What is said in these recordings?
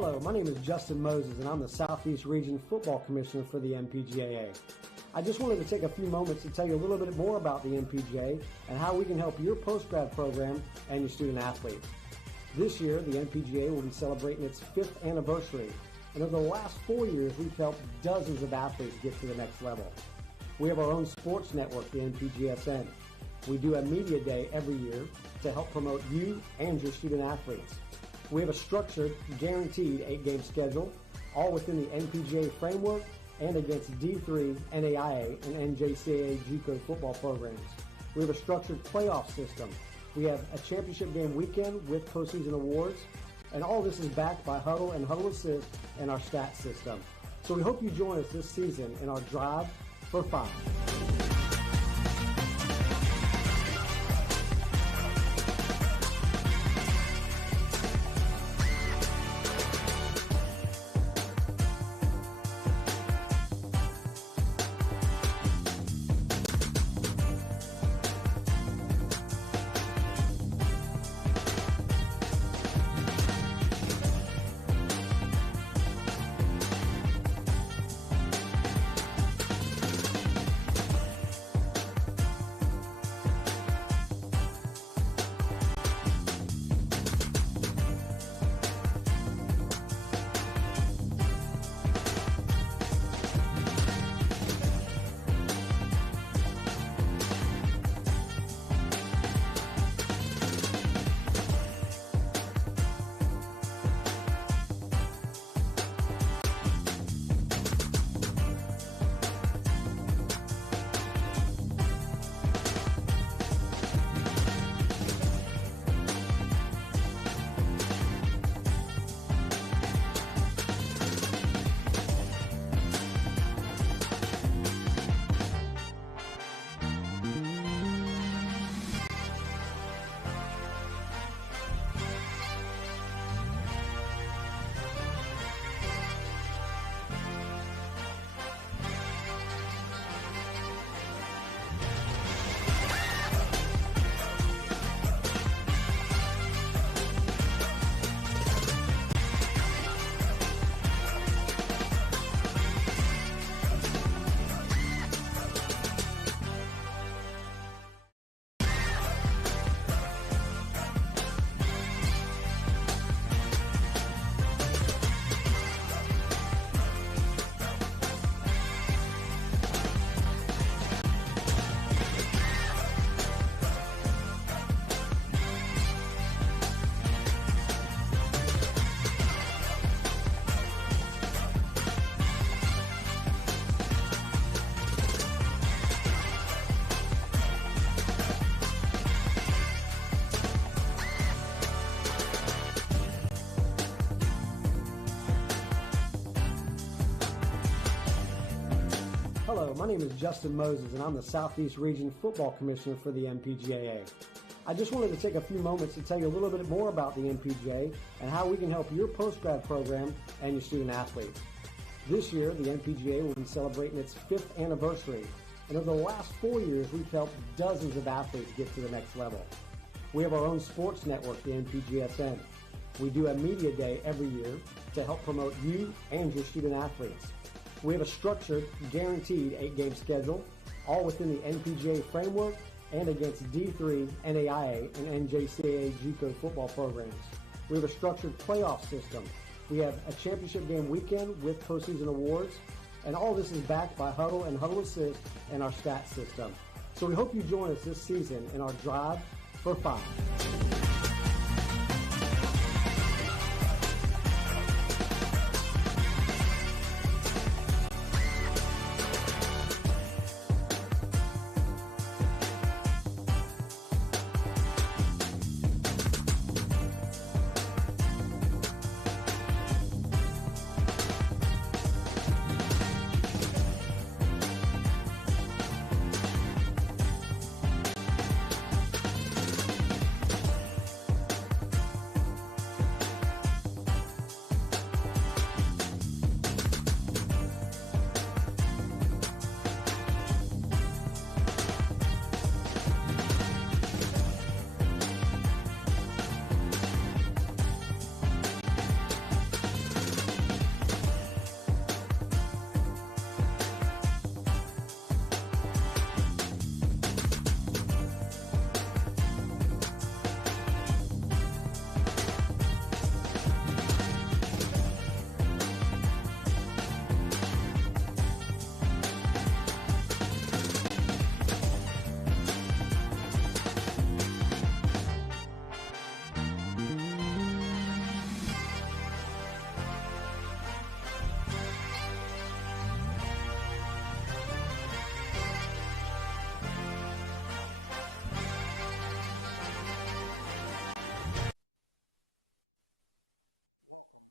Hello, my name is Justin Moses, and I'm the Southeast Region Football Commissioner for the NPGAA. I just wanted to take a few moments to tell you a little bit more about the NPGA and how we can help your postgrad program and your student athletes. This year, the NPGA will be celebrating its 5th anniversary, and over the last 4 years, we've helped dozens of athletes get to the next level. We have our own sports network, the NPGSN. We do a media day every year to help promote you and your student athletes. We have a structured, guaranteed 8-game schedule, all within the NPGA framework and against D3, NAIA, and NJCAA JUCO football programs. We have a structured playoff system. We have a championship game weekend with postseason awards, and all this is backed by Huddle and Huddle Assist and our stats system. So we hope you join us this season in our Drive for 5. Hello, my name is Justin Moses, and I'm the Southeast Region Football Commissioner for the NPGAA. I just wanted to take a few moments to tell you a little bit more about the NPGA and how we can help your postgrad program and your student athletes. This year, the NPGA will be celebrating its 5th anniversary, and over the last 4 years, we've helped dozens of athletes get to the next level. We have our own sports network, the NPGSN. We do a media day every year to help promote you and your student athletes. We have a structured, guaranteed 8-game schedule, all within the NPGA framework and against D3, NAIA, and NJCAA JUCO football programs. We have a structured playoff system. We have a championship game weekend with postseason awards, and all this is backed by Huddle and Huddle Assist and our stats system. So we hope you join us this season in our Drive for 5.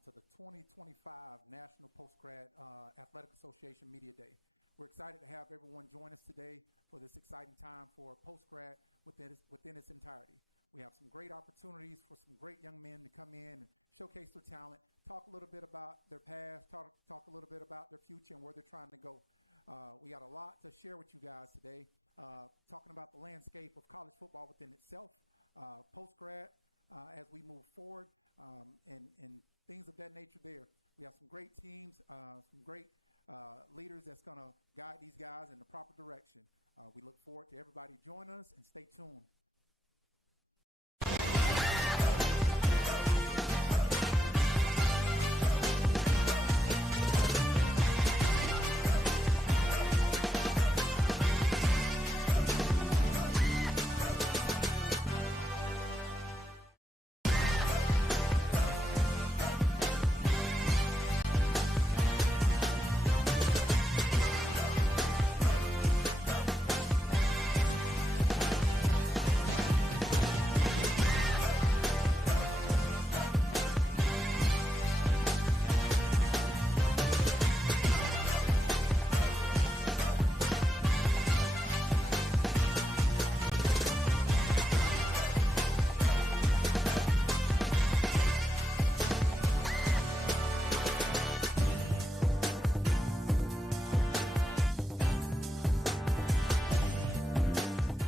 to the 2025 National Postgrad Athletic Association Media Day. We're excited to have everyone join us today for this exciting time for postgrad within its entirety. We have some great opportunities for some great young men to come in and showcase their talent, talk a little bit about their past, talk a little bit about their future and where they're trying to go. We got a lot to share with you guys today, talking about the landscape of college football within itself, postgrad as we move forward, and things of that nature there. We have some great teams, some great leaders that's going to guide these guys in the proper direction. We look forward to everybody joining us, and stay tuned.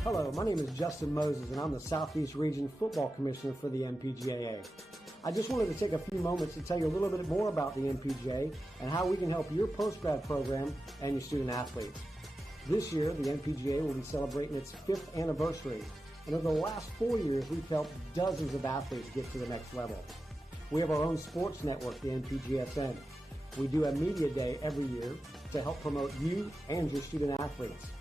Hello, my name is Justin Moses, and I'm the Southeast Region Football Commissioner for the NPGAA. I just wanted to take a few moments to tell you a little bit more about the NPGA and how we can help your postgrad program and your student athletes. This year, the NPGA will be celebrating its 5th anniversary, and over the last 4 years, we've helped dozens of athletes get to the next level. We have our own sports network, the NPGSN. We do a media day every year to help promote you and your student athletes.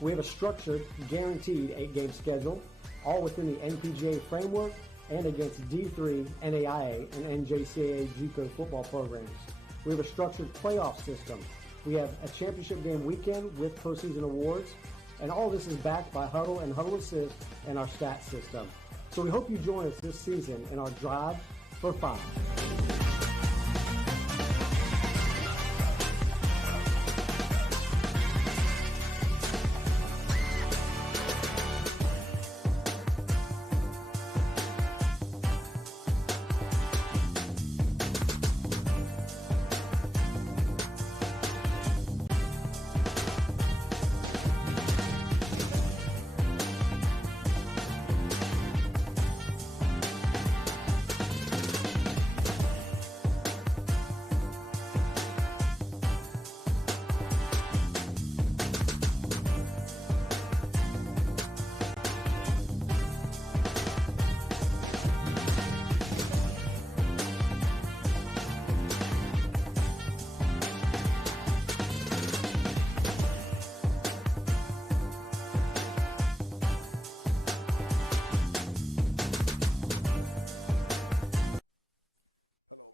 We have a structured, guaranteed 8-game schedule, all within the NPGA framework and against D3, NAIA, and NJCAA JUCO football programs. We have a structured playoff system. We have a championship game weekend with postseason awards, and all this is backed by Huddle and Huddle Assist and our stats system. So we hope you join us this season in our Drive for 5.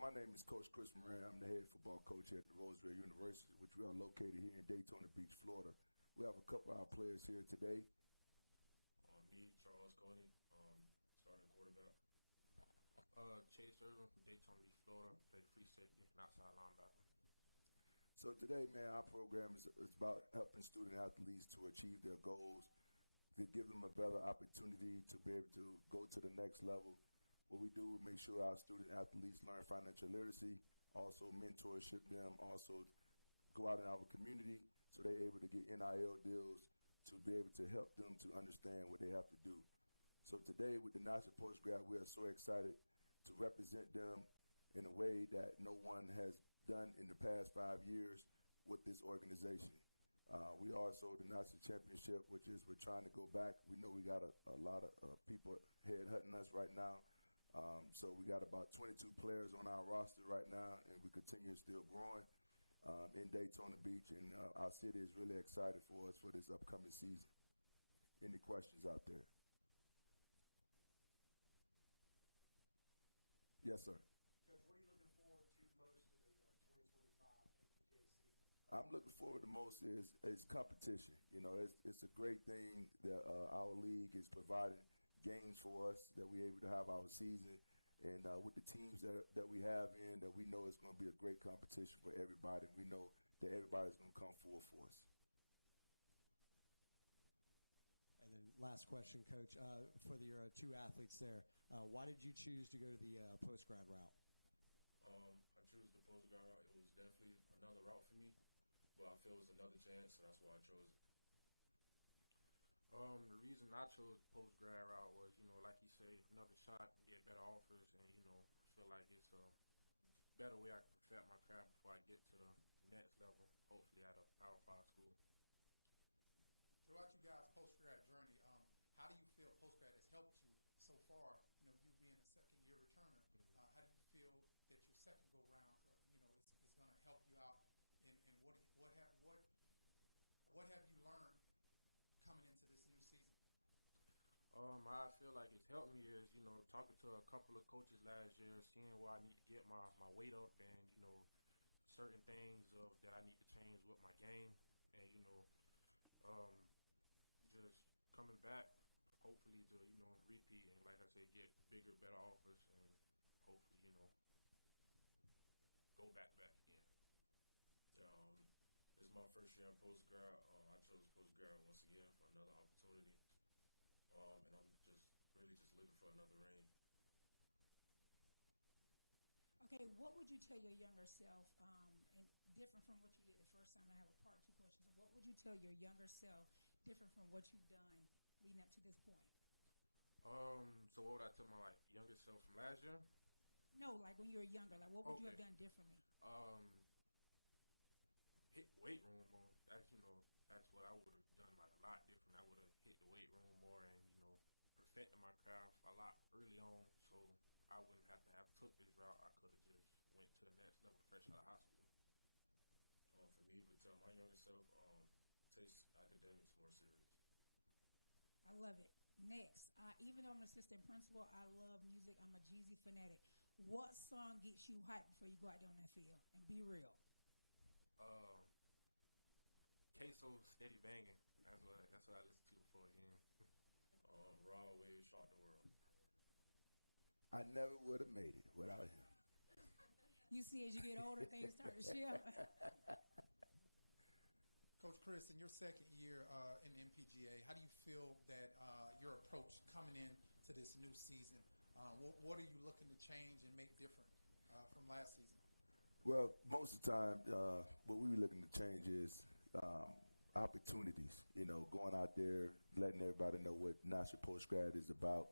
My name is Coach Chris Moran. I'm the head football coach at the Roosevelt University, which we are located here in Daytona Beach, Florida. We have a couple of our players here today. Me, Charles Coney, starting quarterback. Chase Irvin from Daytona Beach, Florida, play free safety and outside linebacker. So today, man, our program is about helping student athletes to achieve their goals, to give them a better opportunity to be able to go to the next level. What we do is make sure our student athletes learn financial literacy, also mentorship them, also go out in our community so they're able to get NIL deals to be able to help them to understand what they have to do. So today with the National Postgrad, we are so excited to represent them in a way that no one has done in the past 5 years with this organization. We also the National Championship, which is we're trying to go back. We know we got a lot of people headhunting us right now. So we got about 22 players on our roster right now, and we continue still growing in Daytona Beach, and our city is really excited for us for this upcoming season. Any questions out there? Yes, sir. Coach, what are you looking forward to most for the 2025 NPGA season? I'm looking forward to most is competition. You know, it's a great thing that our league is providing games for us, that we're able to have our season, And with the teams that we have in, that we know it's going to be a great competition for everybody. And we know that everybody's going to come forward for us. And then last question, Coach, for your two athletes there, why did you choose to go to the post-grad route? I chose the post-grad route. It was definitely another route for me, but I feel it was another chance, so that's why I chose it. The reason I chose the post-grad route was, like you say, another shot, get better offers, and, I feel like it's a better way I can perfect my craft before I get to the next level, hopefully at a Power 5 school. Throughout you guys' post-grad journey, how do you feel post-grad has helped you so far? You being a second-year returner, how do you feel that your second go-round, is going to help you out? And what have you learned coming into this new season? I feel like it's helped me is, talking to a couple of coaches last year, seeing where I need to get my weight up and, certain things that I need to change with my game. And, just coming back, hopefully to, repeat and, like I said, get bigger, better offers and hopefully, go back again. This is my first year in post-grad. I chose post-grad once again for another opportunity. And I'm really looking for another ring. Okay, what would you tell your younger self, and different from what you did the first time? I have a part two question. So what would you tell your younger self different from what you've done leading up to this point? So what would I tell my younger self from last year? No, like when you were younger, like what would you have done differently? Hit weight room more. That's what I would have done a lot different. I would have hit the weight room more and perfected my craft a lot early on, so I wouldn't have to have took this route. I could have just went to the next level fresh out of high school. For me, but tell my younger self, take academics more serious. I love it. Next, even though I'm an assistant principal, I love music. I'm a Jeezy fanatic. What song gets you hyped before you go out there on that field? And be real. Queso Steady Banging. That's what I listen to before again. Raw Wave Shock the World. I never would have made it without him. You see, as you get older, things start to shift. Coach Chris, in your second year in the NPGA, how do you feel that your approach coming in to this new season? What are you looking to change and make different from last season? Well, most of the time, what we were looking to change is opportunities. Going out there, letting everybody know what National Postgrad is about,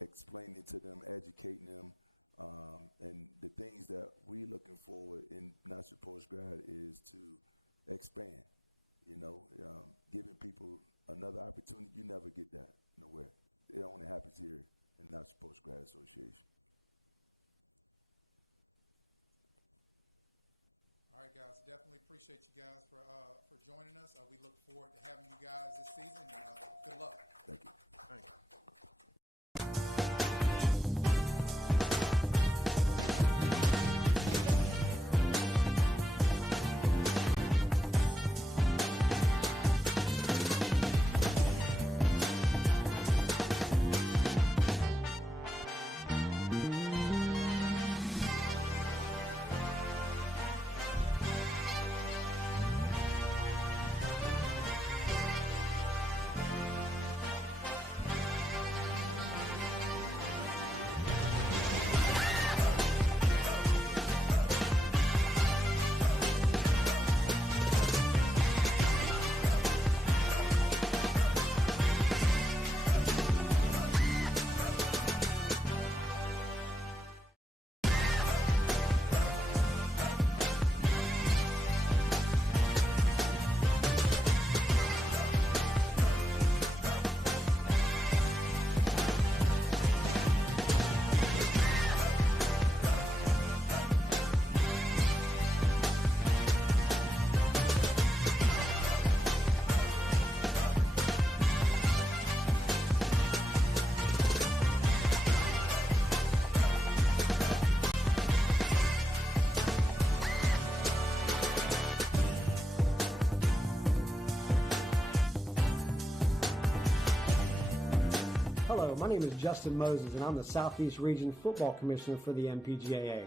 explaining to them, educating them, and the things that we're looking forward in National Postgrad is to expand. Giving people another opportunity. You never get that nowhere. It only happens here in National Postgrad Association. All right, guys. Definitely appreciate you guys for joining us. We look forward to having you guys this season. And good luck. Thank you. Thank you. Hello, my name is Justin Moses, and I'm the Southeast Region Football Commissioner for the NPGAA.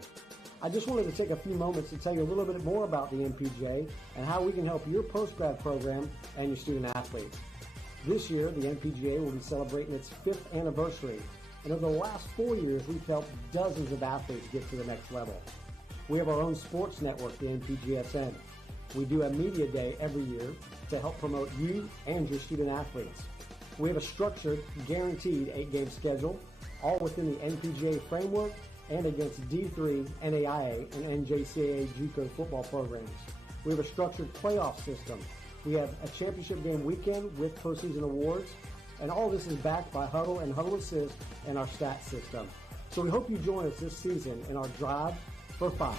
I just wanted to take a few moments to tell you a little bit more about the NPGA and how we can help your postgrad program and your student athletes. This year, the NPGA will be celebrating its 5th anniversary, and over the last 4 years, we've helped dozens of athletes get to the next level. We have our own sports network, the NPGSN. We do a media day every year to help promote you and your student athletes. We have a structured, guaranteed 8-game schedule, all within the NPGA framework and against D3, NAIA, and NJCAA JUCO football programs. We have a structured playoff system. We have a championship game weekend with postseason awards, and all this is backed by Huddle and Huddle Assist and our stats system. So we hope you join us this season in our Drive for 5.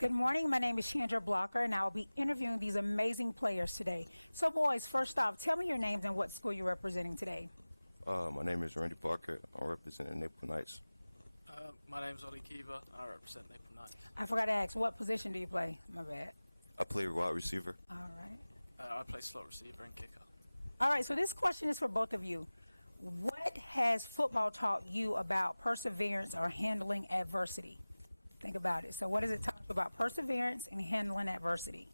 Good morning, my name is Chandra Blocker, and I'll be interviewing these amazing players today. So boys, first off, tell me your names and what school you're representing today. My name is Randy Parker. I'm representing Naples Knights. My name is Oli Kiva. I represent Naples Knights. I forgot to ask, what position do you play? My bad. I play wide receiver. All right. I play slot receiver and kicker. All right, so this question is for both of you. What has football taught you about perseverance or handling adversity? Think about it. So what does it taught you about perseverance and handling adversity?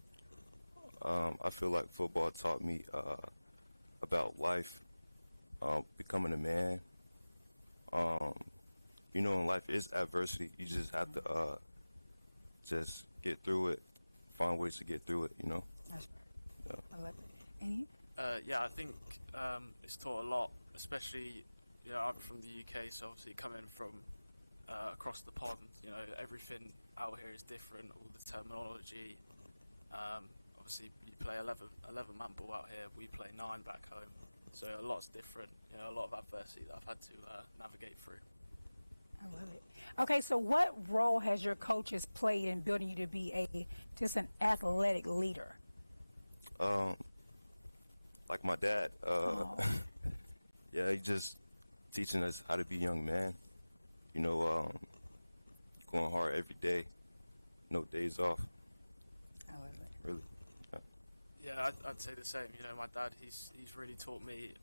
I feel like football taught me about life, becoming a man. You know, in life is adversity. You just have to just get through it, find ways to get through it, you know? That's right. Yeah. I love it. And you? Yeah, I think it's taught a lot, especially, you know, I'm from the UK, so obviously coming from across the pond, you know, everything out here is different, all the terminology. Obviously, you play 11-man ball out here, we play 9 back home, so a lot's different, you know, a lot of adversity that I've had to navigate through. I love it. Okay, so what role has your coaches played in building you to be just an athletic leader? Like my dad, yeah, he just teaching us how to be young man. You know, going hard every day, no days off. I love it. Really. Yeah, I'd say the same. You know, my dad, he's really taught me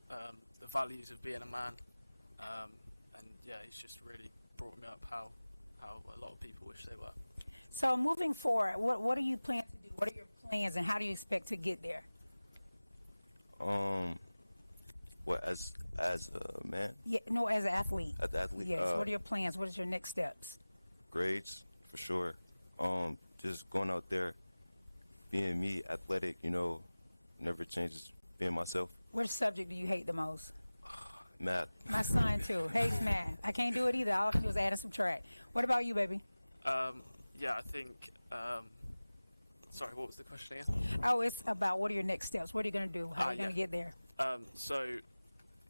the values of being a man, and yeah, he's just really brought me up how a lot of people wish they were. So moving forward, what do you plan to do? What are your plans, and how do you expect to get there? What, as a man? Yeah, no, as an athlete. As an athlete? Yes. What are your plans? What is your next steps? Grades, for sure. Just going out there, being me, athletic, you know, never changes, being myself. Which subject do you hate the most? Math. My son, too, hates math. I can't do it either. All I can do is add and subtract. What about you, baby? Yeah, I think, sorry, what was the question again? Oh, it's about what are your next steps? What are you going to do? How are you going to get there? So,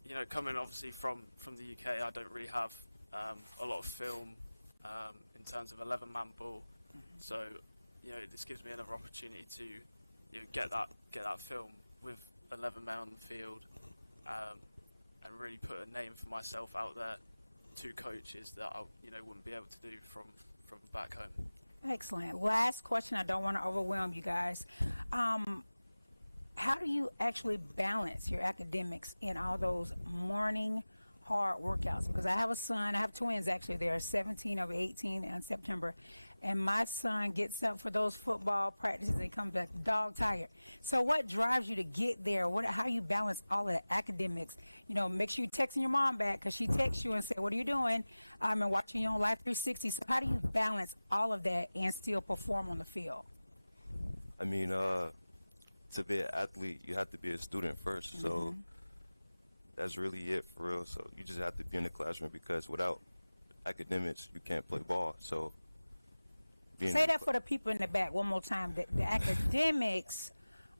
you know, coming obviously from the UK, I don't really have a lot of film in terms of 11-man ball. Mm-hmm. So, you know, this gives me another opportunity to, you know, get that film with 11 men on the field, and really put a name for myself out there to coaches that I, you know, wouldn't be able to do from back home. Excellent. Last question. I don't want to overwhelm you guys. How do you actually balance your academics in all those morning hard workouts? Because I have a son, I have twins actually, they're 17 over 18 in September, and my son gets up for those football practices and comes back dog tired. So what drives you to get there? How do you balance all of the academics? You know, make sure you're texting your mom back, because she texts you and say, what are you doing? And watching you on Life 360. So how do you balance all of that and still perform on the field? I mean, to be an athlete, you have to be a student first. So that's really it for real. So you just have to be in the classroom, because without academics, you can't play ball. So say that for the people in the back one more time. The academics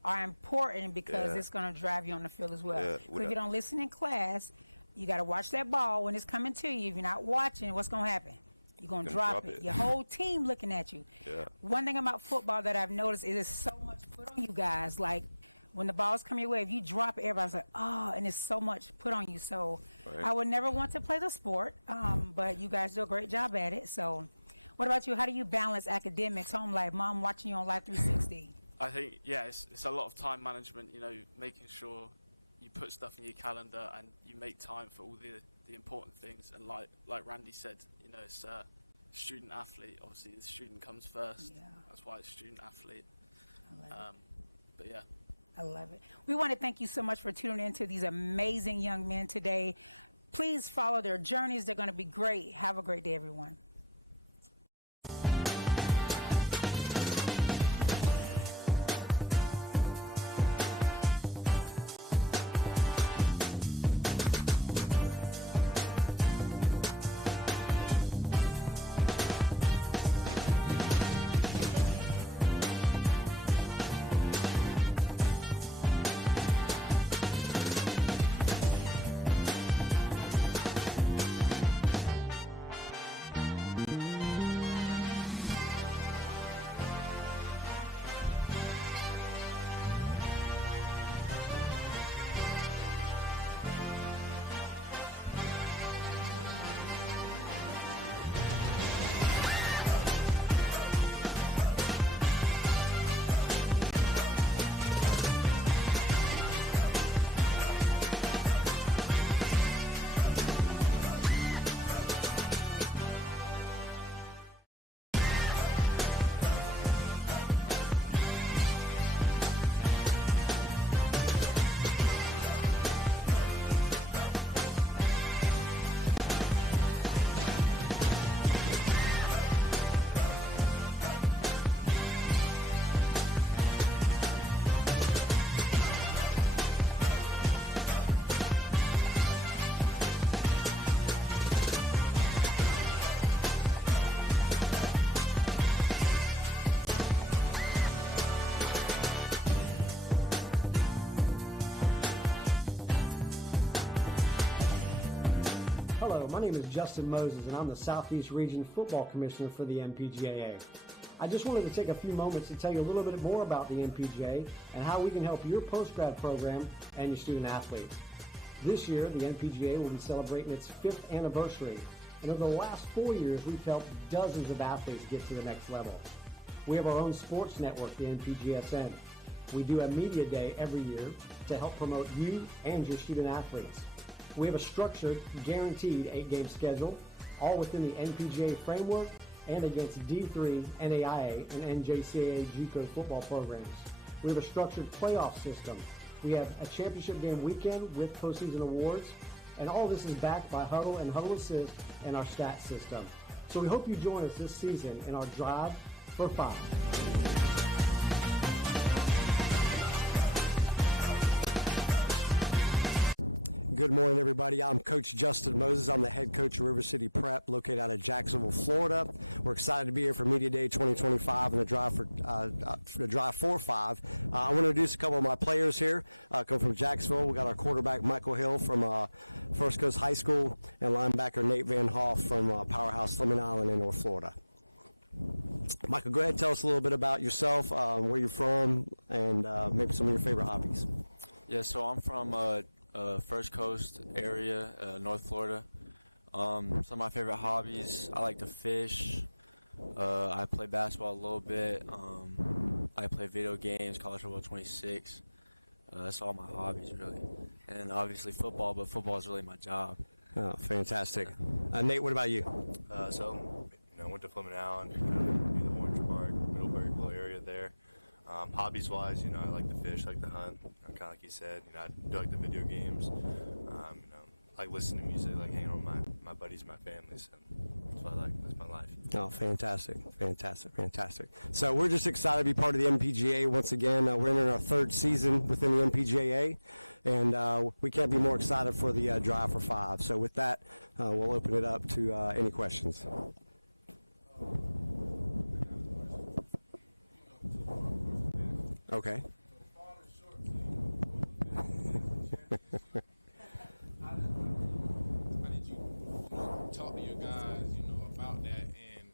are important because it's going to drive you on the field as well. Yeah, If you don't listen in class, you got to watch that ball when it's coming to you. If you're not watching, what's going to happen? You're going to drop it. Your whole team looking at you. Yeah. One thing about football that I've noticed is there's so much put on you guys. Like, when the balls come your way, if you drop it, everybody's like, oh, and there's so much put on you. So I would never want to play the sport, but you guys do a great job at it. So what about you? How do you balance academics, home life, mom watching you on Life 360? I think, it's a lot of time management, you know, making sure you put stuff in your calendar and you make time for all the important things. And like Randy said, you know, it's student athlete. Obviously, the student comes first. Yeah. That's why it's student athlete. But yeah. I love it. We want to thank you so much for tuning in to these amazing young men today. Please follow their journeys. They're going to be great. Have a great day, everyone. Hello, my name is Justin Moses, and I'm the Southeast Region Football Commissioner for the NPGAA. I just wanted to take a few moments to tell you a little bit more about the NPGA and how we can help your postgrad program and your student athletes. This year, the NPGA will be celebrating its 5th anniversary, and over the last 4 years, we've helped dozens of athletes get to the next level. We have our own sports network, the NPGSN. We do a media day every year to help promote you and your student athletes. We have a structured, guaranteed 8-game schedule, all within the NPGA framework and against D3, NAIA, and NJCAA JUCO football programs. We have a structured playoff system. We have a championship game weekend with postseason awards, and all this is backed by Huddle and Huddle Assist and our stats system. So we hope you join us this season in our Drive for 5. Good morning, everybody. I'm Coach Justin Moses. I'm the head coach of River City Prep, located out of Jacksonville, Florida. We're excited to be here for Media Day 2025 and the Drive for 5. I want to introduce a couple of my players here. Come from Jacksonville. We got our quarterback Michael Hill from First Coast High School, and linebacker Nate Van Hoff from Powerhouse Fleming Island in North Florida. Michael, go ahead and tell us a little bit about yourself, where you're from, and maybe some of your favorite hobbies. Yeah, so I'm from First Coast area, North Florida. Some of my favorite hobbies, I like to fish. I play basketball a little bit. I play video games, college football 26. That's all my hobbies, really. And obviously football, but football is really my job. Oh, fantastic. Nate, what about you? I went to Fleming Island, the Orange Park, Middlebury area there. Hobbies-wise, I like to fish, like to hunt. Kind of like you said, I do like the video games. I like listening to music, like hanging out with my buddies, my family. So what I like. That's my life. Oh, fantastic, fantastic, fantastic. So we're just excited to be part of the MPGA once again. We're entering our 3rd season within the MPGA, and we can't be more excited for the Drive for 5. So with that, we'll open it up to any questions. Okay. How did you talk to your guys, about that, and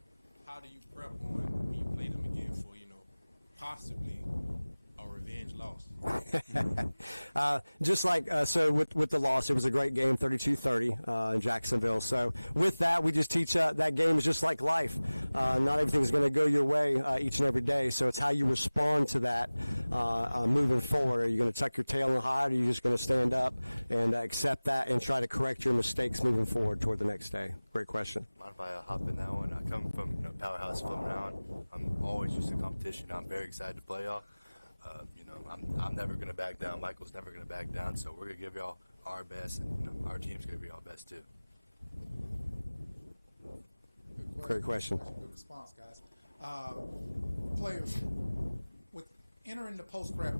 how do you prep on when you play them again for, possibly a revenge loss? Just like, so with the loss, it was a great game, 32-30 in Jacksonville. So with that, we just teach that game is just like life. Not everything's going to go your way each and every day. So it's how you respond to that moving forward. Are you going to tuck your tail and hide, or are you just going to stand up and accept that and try to correct your mistakes moving forward toward the next day? Great question. Mind if I hop in that one? I come from Powerhouse Film Round. I'm always used to competition. I'm very excited to play y'all. I'm never going to back down. Michael's never going to back down. So we're going to give y'all our best, and our team's going to give y'all best too. Great question. Good response, guys. Players, with entering the post-grad,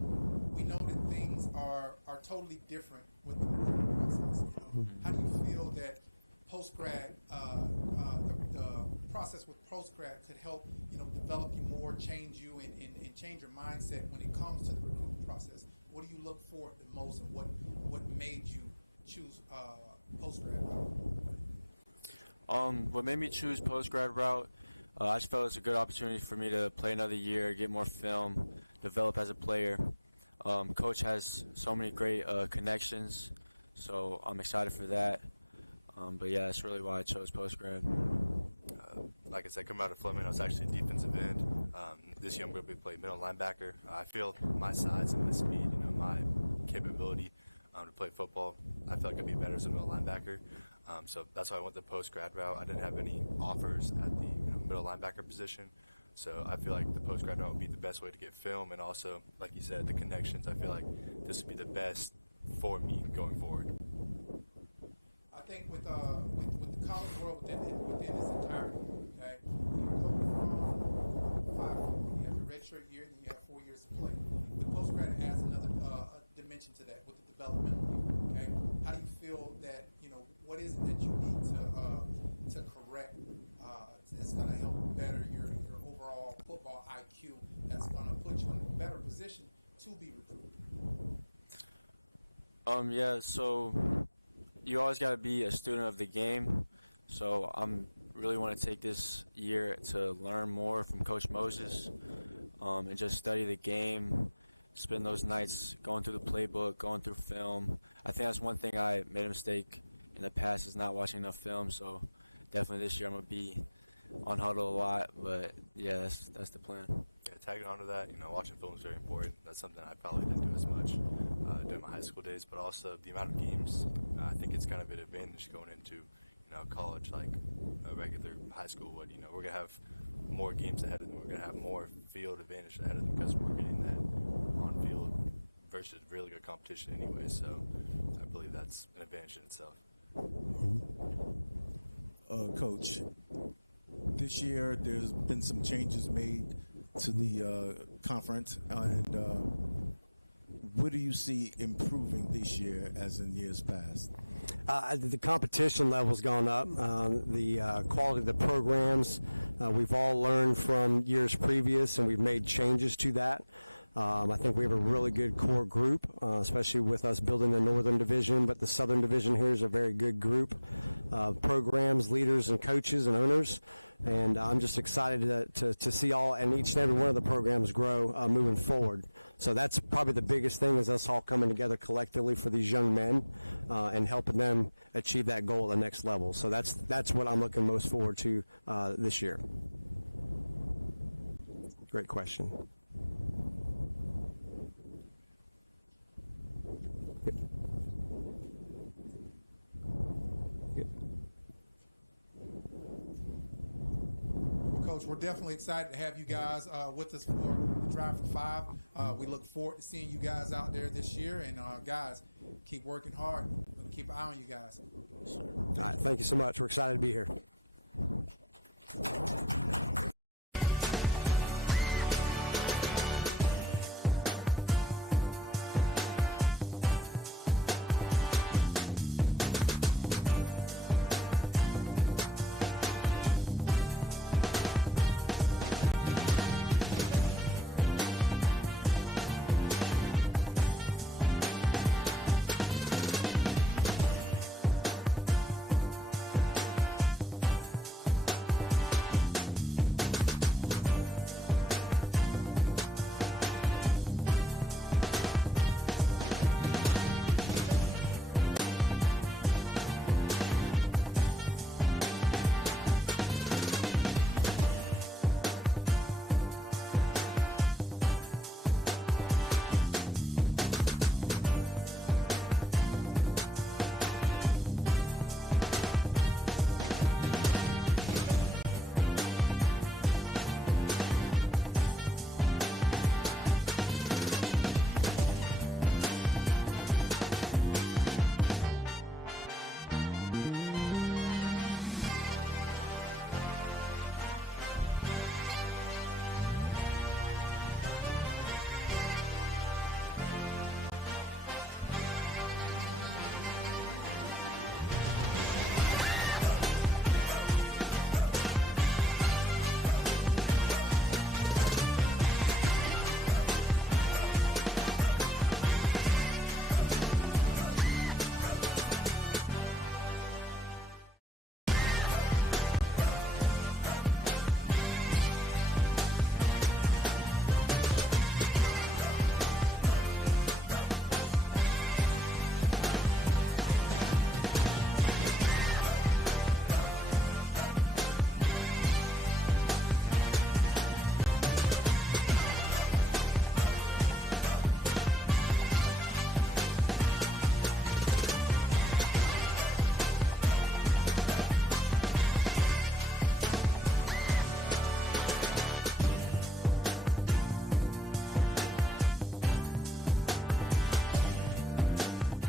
we know that things are totally different with the recruiting process. How do you feel that post-grad, the process with post-grad could help, develop you more, change you, and change your mindset when it comes to the recruitment process? What do you look for the most, and what made you choose post-grad route? What made me choose post-grad route, I just felt it was a good opportunity for me to play another year, get more film, develop as a player. Coach has so many great connections, so I'm excited for that. But yeah, that's really why I chose post-grad. Like I said, coming out of Fleming, I was actually defensive end. This year I'm going to be playing middle linebacker. I feel my size and my speed, my capability to play football, I feel like I'd be better as a middle linebacker. So that's why I went the post-grad route. I didn't have any offers at the middle linebacker position. So I feel like the post-grad route would be the best way to get film, and also, like you said, the connections. I feel like this would be the best for me going forward. I think with the college world within its entirety, okay, you go from 5-4, you have the redshirt year, then you have 4 years to play. With postgrad, it adds another dimension to that with the developmental year. Okay, how do you feel that what is it that you need to correct? It's going to help better your overall football IQ. That's going to put you in a better position to be recruited. Yeah, so you always got to be a student of the game. So I'm really want to take this year to learn more from Coach Moses, and just study the game, spend those nights going through the playbook, going through film. I think that's one thing I made a mistake in the past, is not watching enough film. So definitely this year I'm going to be on huddle a lot, but yeah, that's the plan. Yeah, tagging onto that, watching film is very important. That's something I probably didn't do as much during my high school days, but also the amount of games. I think it's kind of an advantage going into college, like a regular high school would. We're gonna have more games ahead of them. We're gonna have more field advantage ahead of them because we're getting that on field versus really good competition anyway. So I believe that's an advantage in itself. Coach, this year there's been some changes made to the conference, and what do you see improving this year as in years past? The competition level's gone up. The quality of the programs, we've all learned from years previous, and we've made changes to that. I think we have a really good core group, especially with us building the Northern Division, but the Southern Division here is a very good group of programs, leaders, and coaches and owners. And I'm just excited to see all and each and every one of the programs grow moving forward. So that's probably the biggest thing, is us all coming together collectively for these young men and helping them achieve that goal at the next level. So that's what I'm looking most forward to this year. Great question. Coach, we're definitely excited to have you guys with us for the Drive for 5. We look forward to seeing you guys out there this year. And guys, keep working hard. We're going to keep an eye on you guys. All right, thank you so much. We're excited to be here.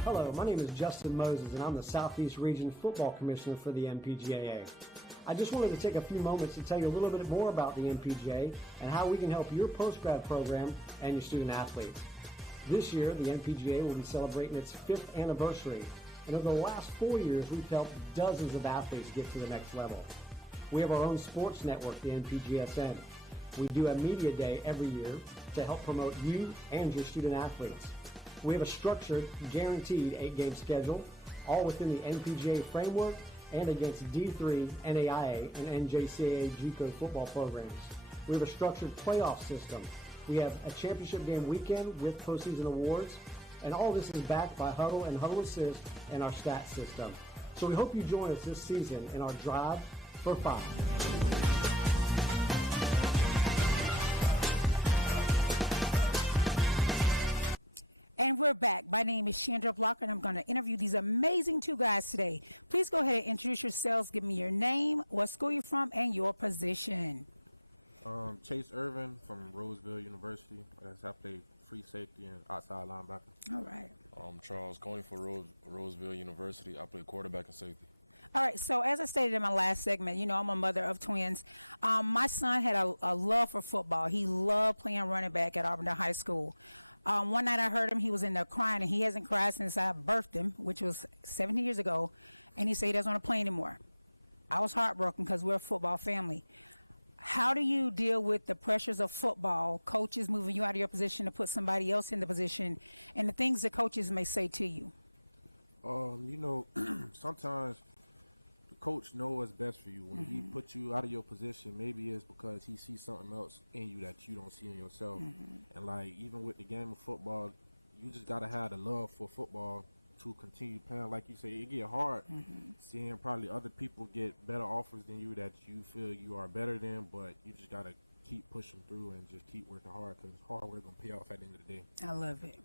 Hello, my name is Justin Moses, and I'm the Southeast Region Football Commissioner for the NPGAA. I just wanted to take a few moments to tell you a little bit more about the NPGA and how we can help your postgrad program and your student athletes. This year, the NPGA will be celebrating its 5th anniversary, and over the last 4 years, we've helped dozens of athletes get to the next level. We have our own sports network, the NPGSN. We do a media day every year to help promote you and your student athletes. We have a structured, guaranteed 8-game schedule, all within the NPGA framework and against D3, NAIA, and NJCAA JUCO football programs. We have a structured playoff system. We have a championship game weekend with postseason awards, and all this is backed by Huddle and Huddle Assist and our stats system. So we hope you join us this season in our Drive for 5. And we're back. My name is Chandra Blocker, and I'm going to interview these amazing two guys today. Please go ahead and introduce yourselves. Give me your name, what school you're from, and your position. Chase Irvin from Roseville University. I play free safety and outside linebacker. All right. Charles Coney for Roseville University. I play quarterback and safety. All right, so as I stated in my last segment, you know, I'm a mother of twins. My son had a love for football. He loved playing running back at Auburndale High School. One night I heard him, he was in there crying, and he hasn't cried since I birthed him, which was 17 years ago, and he said he doesn't want to play anymore. I was heartbroken because we're a football family. How do you deal with the pressures of football, coaches moving you out of your position to put somebody else in the position, and the things that coaches may say to you? You know, sometimes the coach knows what's best for you. When he puts you out of your position, maybe it's because he sees something else in you that you don't see in yourself. And like, even with the game of football, you just gotta have the love for football to continue playing. Like you say, it get hard seeing probably other people get better offers than you that you feel you are better than, but you just gotta keep pushing through and just keep working hard, because hard work gonna pay off at the end of the day. I love it.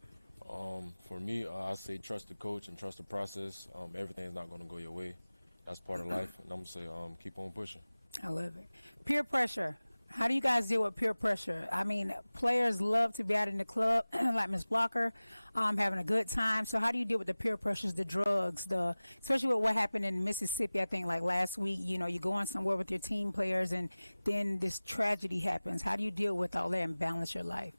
For me, I say trust the coach and trust the process. Everything's not going to go your way. That's part of life, and I'm going to say keep on pushing. I love it. Peer pressure. How do you guys deal with peer pressure? I mean, players love to be out in the club, like Ms. Blocker, having a good time. So how do you deal with the peer pressures, the drugs, especially with what happened in Mississippi, I think, like last week, you know, you're going somewhere with your team players and then this tragedy happens. How do you deal with all that and balance your life?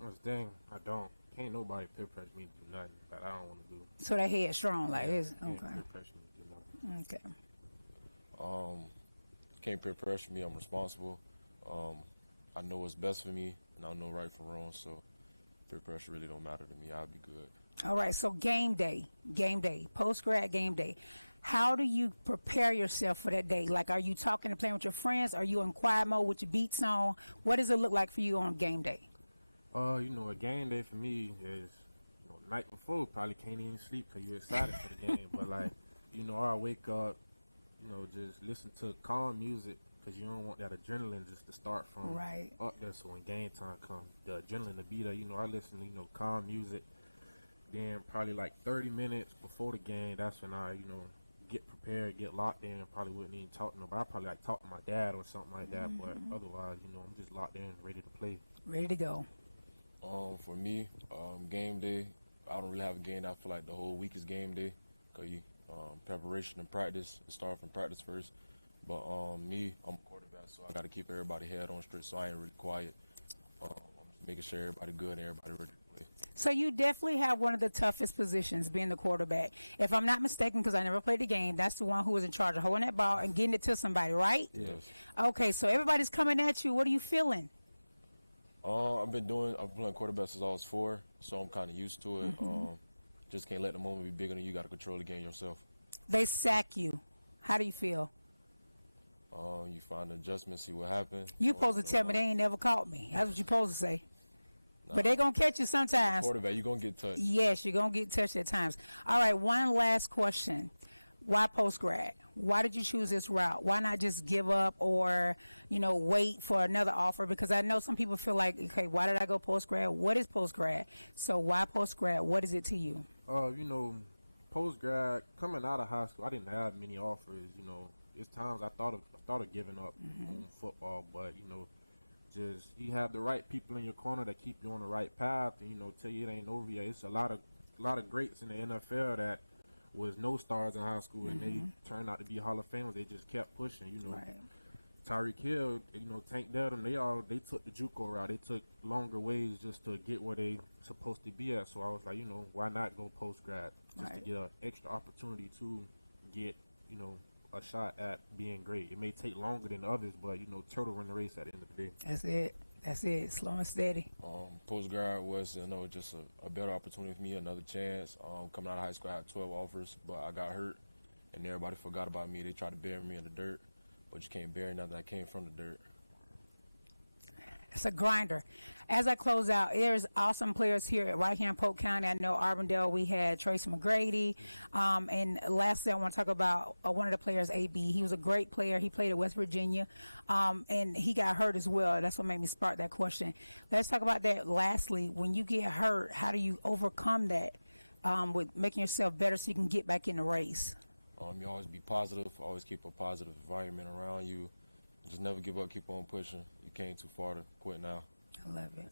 That's the thing. I don't. Can't nobody peer pressure me to do nothing that I don't want to do. So that head strong, like it's Can't okay. peer pressure me to do nothing. Okay. Can't peer pressure me. I'm responsible. I know what's best for me, and I know right from wrong. So peer pressure really don't matter to me. I'll be good. All right. So game day, post-grad game day. How do you prepare yourself for that day? Like, are you talking and playing with your friends? Are you in quiet mode with your beats on? What does it look like for you on game day? You know, a game day for me is, you know, the night before, probably can't even sleep because you're excited for the game. But, like, you know, I wake up, you know, just listen to calm music because you don't want that adrenaline just to start from up there. So when game time comes, the adrenaline to be there, you know, I listen to, you know, calm music. Then probably like 30 minutes before the game, that's when I, you know, get prepared, get locked in. Probably wouldn't even talk to nobody. I probably like talk to my dad or something like that. But otherwise, you know, I'm just locked in, ready to play. Ready to go. For me, game day, I don't really have a game. I feel like the whole week is game day. Cause preparation and practice, start from practice first. But me, I'm a quarterback, so I got to keep everybody head on straight. So I ain't really quiet. I'm just making sure everybody good and everybody ready to play. So you definitely have one of the toughest positions, being the quarterback. If I'm not mistaken, because I never played the game, that's the one who was in charge of holding that ball and getting it to somebody, right? Yes. Okay, so everybody's coming at you. What are you feeling? I've been playing quarterback since I was 4, so I'm kind of used to it. Just can't let the moment be bigger than you. Got to control the game yourself. They sack you. How do you feel? You find adjustments, see what happens. You supposed to tell me they ain't never caught me. That's what you supposed to say. But they going to catch you sometimes. Quarterback, you going to get touched. Yes, you're going to get touched at times. All right, one last question. Why post-grad? Why did you choose this route? Why not just give up or, you know, wait for another offer? Because I know some people feel like, okay, why did I go post-grad? What is post-grad? So why post-grad? What is it to you? You know, post-grad, coming out of high school, I didn't have many offers. You know, it's times I thought of giving up on football, but, you know, just you have the right people in your corner that keep you on the right path, and, you know, tell you it ain't over yet. It's a lot of greats in the NFL that was no stars in high school, and they turned out to be Hall of Famers. They just kept pushing, you know. Tyreek Hill, you know, Tank Delton, they took the JUCO route. They took longer ways just to get where they supposed to be at. So I was like, you know, why not go post-grad just to get an extra opportunity to get, you know, a shot at being great. It may take longer than others, but, you know, turtle run the race at the end of the day. That's it. Slow and steady. Post-grad was, you know, just a better opportunity for me, another chance. Coming out of high school, I had 12 offers, but I got hurt, and everybody forgot about me. They tried to bury me in the dirt, but you can't bury nothing that came from the dirt. It's a grinder. As I close out, there's awesome players here right here in Polk County. I know Arbondale, we had Tracy McGrady. And lastly, I want to talk about one of the players, AB. He was a great player. He played at West Virginia, and he got hurt as well. That's what made me spark that question. Let's talk about that. Lastly, when you get hurt, how do you overcome that with making yourself better so you can get back in the race? You always be positive, always keep a positive environment around you. Just never give up, keep on pushing. You came too far to quit now. I love it.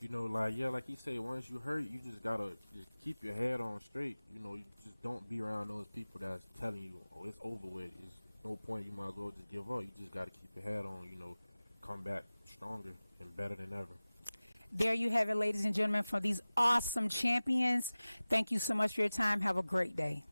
You know, like you say, once you hurt, you just gotta just keep your head on straight. You know, you just don't be around those people that's telling you, oh, it's over with. It's no point. You might as well just give up. You just gotta keep your head on. You know, come back stronger and better than ever. There you have it, ladies and gentlemen, for these awesome champions. Thank you so much for your time. Have a great day.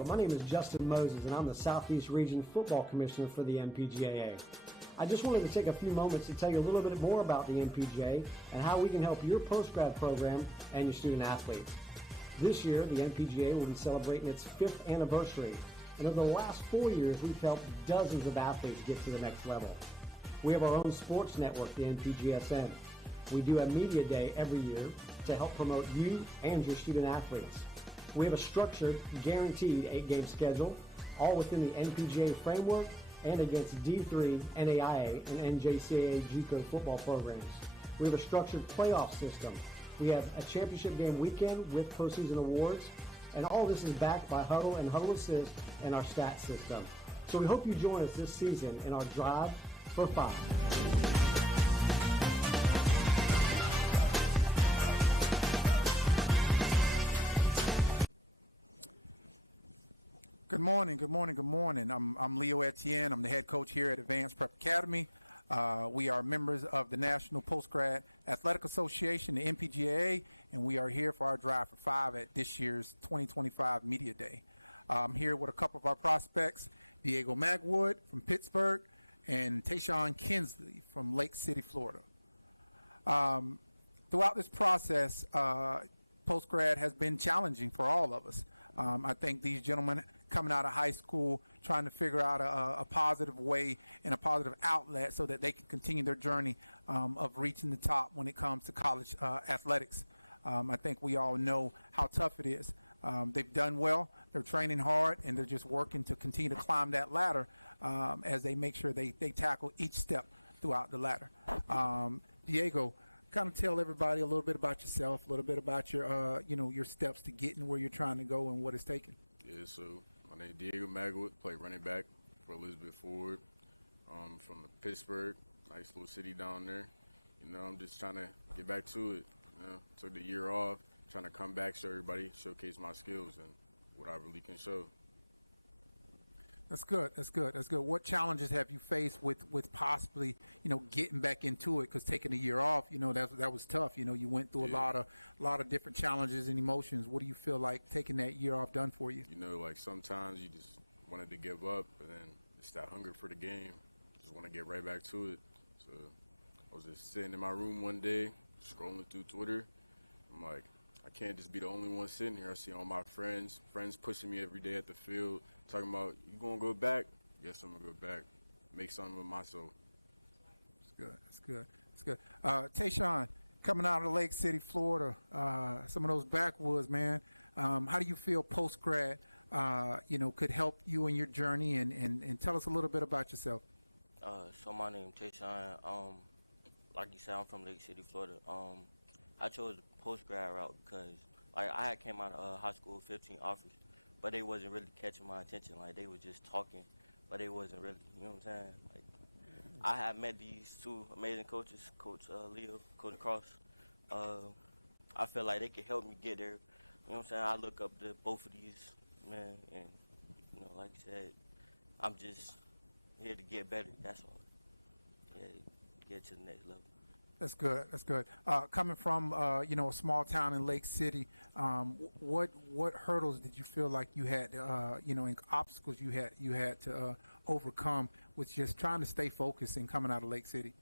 Hello, my name is Justin Moses, and I'm the Southeast Region Football Commissioner for the NPGAA. I just wanted to take a few moments to tell you a little bit more about the NPGA and how we can help your post-grad program and your student athletes. This year, the NPGA will be celebrating its 5th anniversary, and over the last 4 years, we've helped dozens of athletes get to the next level. We have our own sports network, the NPGSN. We do a media day every year to help promote you and your student athletes. We have a structured, guaranteed 8-game schedule, all within the NPGA framework and against D3, NAIA, and NJCAA JUCO football programs. We have a structured playoff system. We have a championship game weekend with postseason awards, and all this is backed by Huddle and Huddle Assist and our stats system. So we hope you join us this season in our drive for 5. Good morning, good morning, good morning. I'm Leo Etienne. I'm the head coach here at Advanced Prep Academy. We are members of the National Postgrad Athletic Association, the NPGAA, and we are here for our Drive for 5 at this year's 2025 Media Day. I'm here with a couple of our prospects, Diego Magwood from Pittsburgh and Tayshawn Kinsley from Lake City, Florida. Throughout this process, postgrad has been challenging for all of us. I think these gentlemen coming out of high school, trying to figure out a positive way and a positive outlet so that they can continue their journey of reaching the top when it comes to college athletics. I think we all know how tough it is. They've done well, they're training hard, and they're just working to continue to climb that ladder as they make sure they tackle each step throughout the ladder. Diego, kind of tell everybody a little bit about yourself, a little bit about your, your steps to getting where you're trying to go and what it's taken. Yeah, so my name is Diego Magwood, play running back for Elizabeth Ford. From Pittsburgh, nice little city down there. I'm just trying to get back to it. Took the year off, trying to come back, show everybody, showcase my skills and what I really can show. That's good. That's good. That's good. What challenges have you faced with possibly, getting back into it? Because taking a year off, that was tough. You went through a lot of different challenges and emotions. What do you feel like taking that year off done for you? Like sometimes you just wanted to give up, but then it's that hunger for the game. Just want to get right back to it. So I was just sitting in my room one day, scrolling through Twitter. I'm like, I can't just be the only one sitting here. I see all my friends pushing me every day at the field, talking about, you gonna go back? Yes, I'm gonna go back. Make something of myself. That's good. That's good. That's good. Tayshawn, coming out of Lake City, Florida, some of those backwoods, man. How do you feel post-grad, could help you in your journey? And tell us a little bit about yourself. So my name is Tayshawn. Like you said, I'm from Lake City, Florida. I chose the post-grad route because I had came out of high school with 15 offers, but they wasn't really catching my attention. Like, they were just talking, but they wasn't really, you know what I'm saying? Like, I had met these two amazing coaches, Coach Leo, Coach Cross. I feel like they could help me get there. You know what I'm saying? I look up to both of these, man, and, like you said, I'm just here to get better, that's all. Yeah, get to the next level. That's good. That's good. Coming from a small town in Lake City, what hurdles did you feel like you had, and obstacles you had to overcome with just trying to stay focused and coming out of Lake City?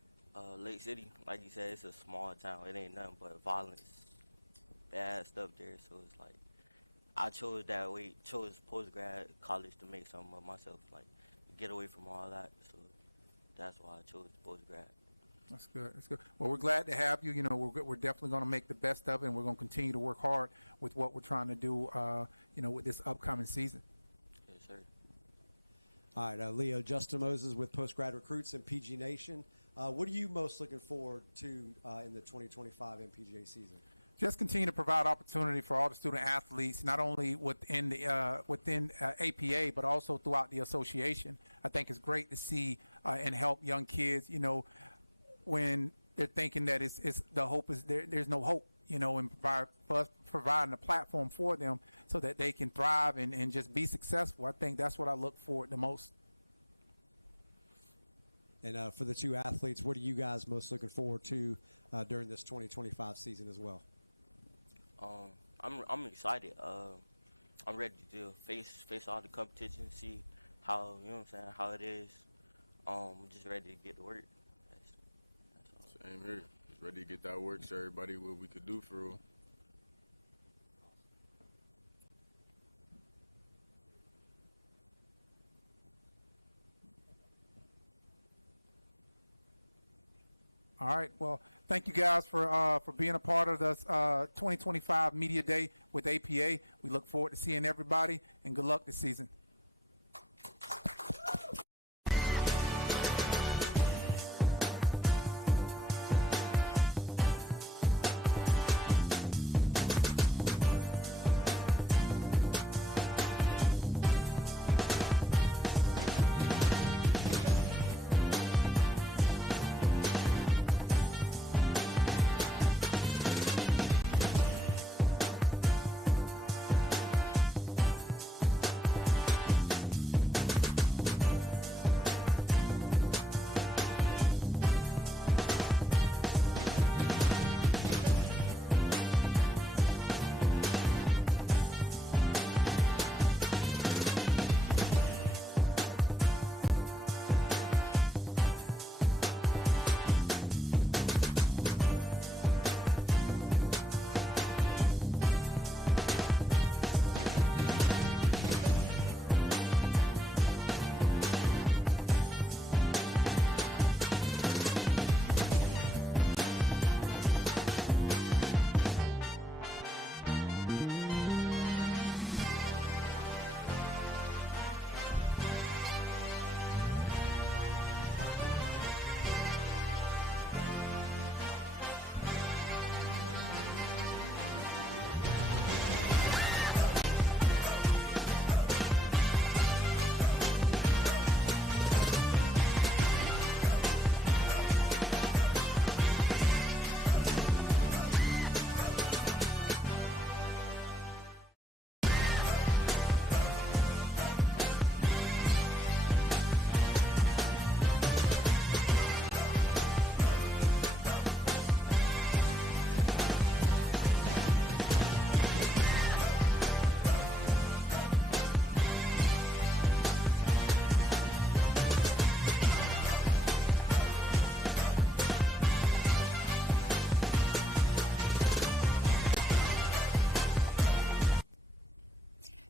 Lake City, like you said, it's a small town. It ain't nothing but violence, bad stuff there. So it's like I chose that way, chose post-grad college to make something of myself, like get away from all that. So that's why I chose post-grad. That's good. That's good. Well, we're glad to have you. We're definitely going to make the best of it, and we're going to continue to work hard with what we're trying to do, with this upcoming season. Yes, sir. All right, Leo, Justin Moses with Postgrad Recruits and PG Nation. What are you most looking forward to in the 2025 NPGA season? Just continue to provide opportunity for all the student athletes, not only within the APA, but also throughout the association. I think it's great to see and help young kids, when they're thinking that it's the hope is there's no hope, and providing a platform for them so that they can thrive and just be successful. I think that's what I look for the most. And for the two athletes, what are you guys most looking forward to during this 2025 season as well? I'm excited. I'm ready to face all the competition, see how, you know what I'm saying, how it is. Just ready to get to work. That's all. Same here. Just ready to get that work, show everybody what we could do for real. All right. Well, thank you guys for being a part of this 2025 Media Day with APA. We look forward to seeing everybody, and good luck this season.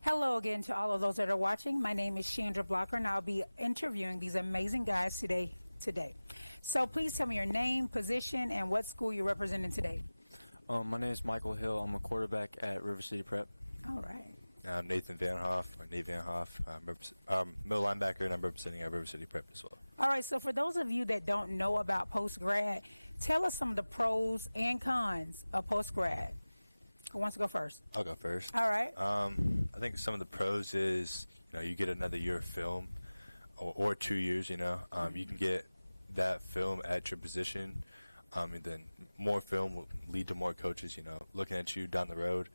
Hello again to all of those that are watching. My name is Chandra Blocker, and I'll be interviewing these amazing guys today. So please tell me your name, position, and what school you're representing today. My name is Michael Hill. I'm a quarterback at River City Prep. All right. I'm Nathan Van Hoff, or Nate Van Hoff. I'm middle linebacker, and I'm representing at River City Prep as well. All right, so for those of you that don't know about post-grad, tell us some of the pros and cons of post-grad. Who wants to go first? I'll go first. All right. I think some of the pros is, you get another year of film, or 2 years. You can get that film at your position, and then more film will lead to more coaches. Looking at you down the road.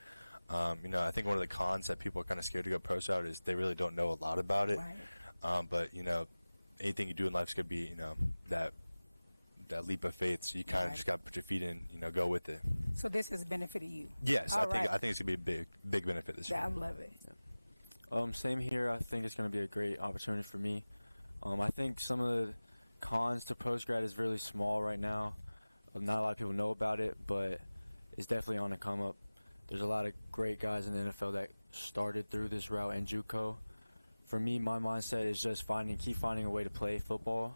I think one of the cons that people are kind of scared to go pro route is they really don't know a lot about it. Right. But anything you do in life is gonna be that leap of faith. So you kind of just got to put your feet in, go with it. So this has benefited you. Yes, I think it's gonna be a big benefit this year. I love it. Yeah. Same here. I think it's going to be a great opportunity for me. I think some of the cons to post-grad is really small right now. Not a lot of people know about it, but it's definitely on the come up. There's a lot of great guys in the NFL that started through this route in JUCO. For me, my mindset is just keep finding a way to play football.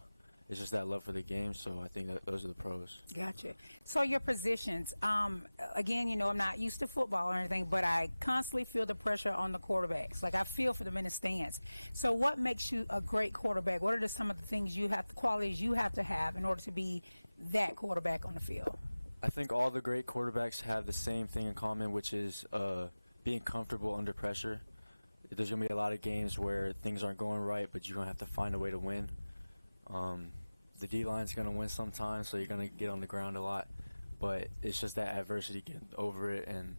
It's just that love for the game, so I think that those are the pros. Gotcha. So your positions, again, I'm not used to football or anything, but I constantly feel the pressure on the quarterbacks. Like I feel for them in the stands. So what makes you a great quarterback? What are some of the things the qualities you have to have in order to be that quarterback on the field? I think all the great quarterbacks have the same thing in common, which is being comfortable under pressure. There's going to be a lot of games where things aren't going right, but you're going to have to find a way to win. The D-line's going to win sometimes, so you're going to get on the ground a lot. But it's just that adversity, getting over it and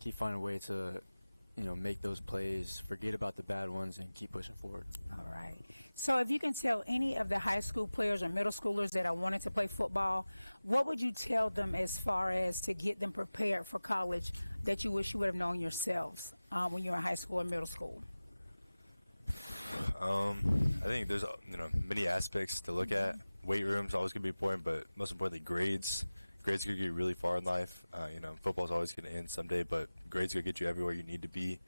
keep finding a way to, make those plays, forget about the bad ones, and keep pushing forward. All right. So if you can tell any of the high school players or middle schoolers that are wanting to play football, what would you tell them as far as to get them prepared for college that you wish you would have known yourselves when you're in high school or middle school? I think there's many aspects to look at. Weight rooms always gonna be important, but most importantly, grades. Grades could get you really far in life. Football's always gonna end someday, but grades gonna get you everywhere you need to be.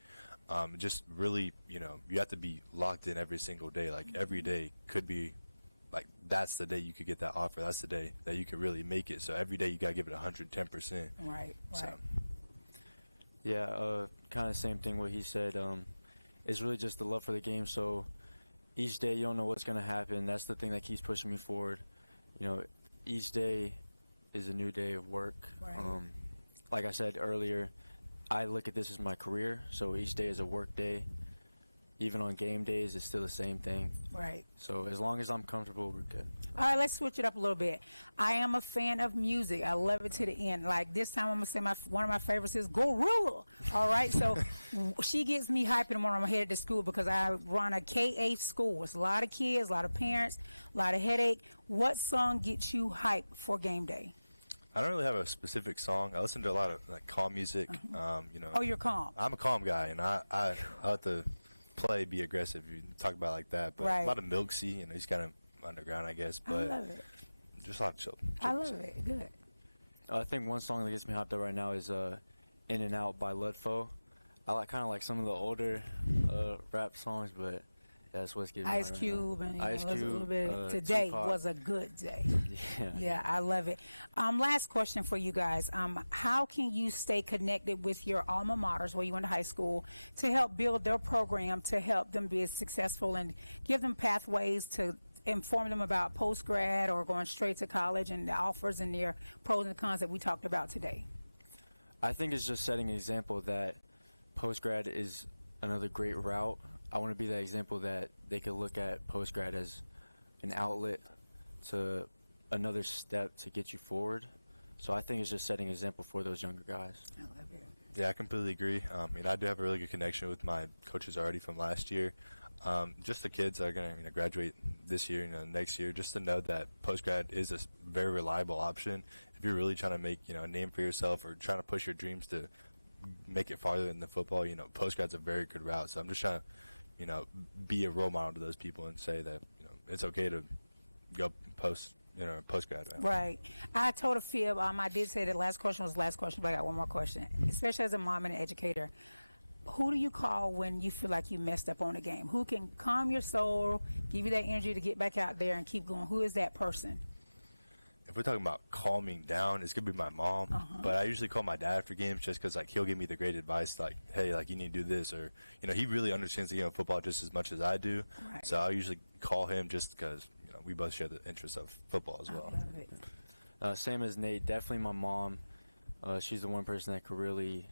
Just really, you have to be locked in every single day. Like every day could be, like that's the day you could get that offer. That's the day that you could really make it. So every day you gotta give it 110%. Right. So. Yeah, kind of same thing what he said. It's really just the love for the game. So each day you don't know what's going to happen. That's the thing that keeps pushing me forward. Each day is a new day of work. Right. Like I said earlier, I look at this as my career. So each day is a work day. Even on game days, it's still the same thing. Right. So as long as I'm comfortable, we're good. All right, let's switch it up a little bit. I am a fan of music. I love it to the end. Like this time, I'm gonna say one of my favorites is Gorilla. All right, so she gets me hyped in the morning. I'm headed to school because I run a K-8 school. It's a lot of kids, a lot of parents, a lot of headache. What song gets you hyped for game day? I don't really have a specific song. I listen to a lot of like calm music. Oh, you're calm. I'm a calm guy, and I like to play, be aggressive. You talk about it like that, but Right. a lot of Milksy, he's kind of underground, I guess. But I love it. just a lot of chill. I love it. Good. I think one song that gets me hyped up right now is "In and Out" by Ludfo. I like some of the older rap songs, but yeah, that's what's getting me Ice hyped right Cube now. and Ice a little Cube, bit. Today Tupac. was a good day. Yeah. Yeah, I love it. Last question for you guys. How can you stay connected with your alma maters where you went to high school to help build their program, to help them be successful and give them pathways to inform them about post-grad or going straight to college and the offers and their pros and cons that we talked about today? I think it's just setting an example that post-grad is another great route. I want to be that example that they could look at post-grad as an outlet to another step to get you forward. So I think it's just setting an example for those younger guys. I love it. Yeah, I completely agree. I do have a really good connection with my coaches already from last year. Just the kids that are going to graduate this year, next year, just to know that post-grad is a very reliable option. If you're really trying to make, a name for yourself or trying to push your dreams to make it farther in the football, post-grad's a very good route. So I'm just trying to, be a role model to those people and say that, it's okay to go post-grad. Right. I told a fib, I did say the last question was the last question, but I got one more question. Especially as a mom and an educator, who do you call when you feel like you messed up on a game? Who can calm your soul, give you that energy to get back out there and keep going? Who is that person? If we're talking about calming down, it's going to be my mom. But I usually call my dad after games just because, he'll give me the great advice, hey, you need to do this. Or, he really understands the game of football just as much as I do. Right. So I usually call him just because, we both share the interest of football as well. I love it. Same as Nate, definitely my mom. She's the one person that could really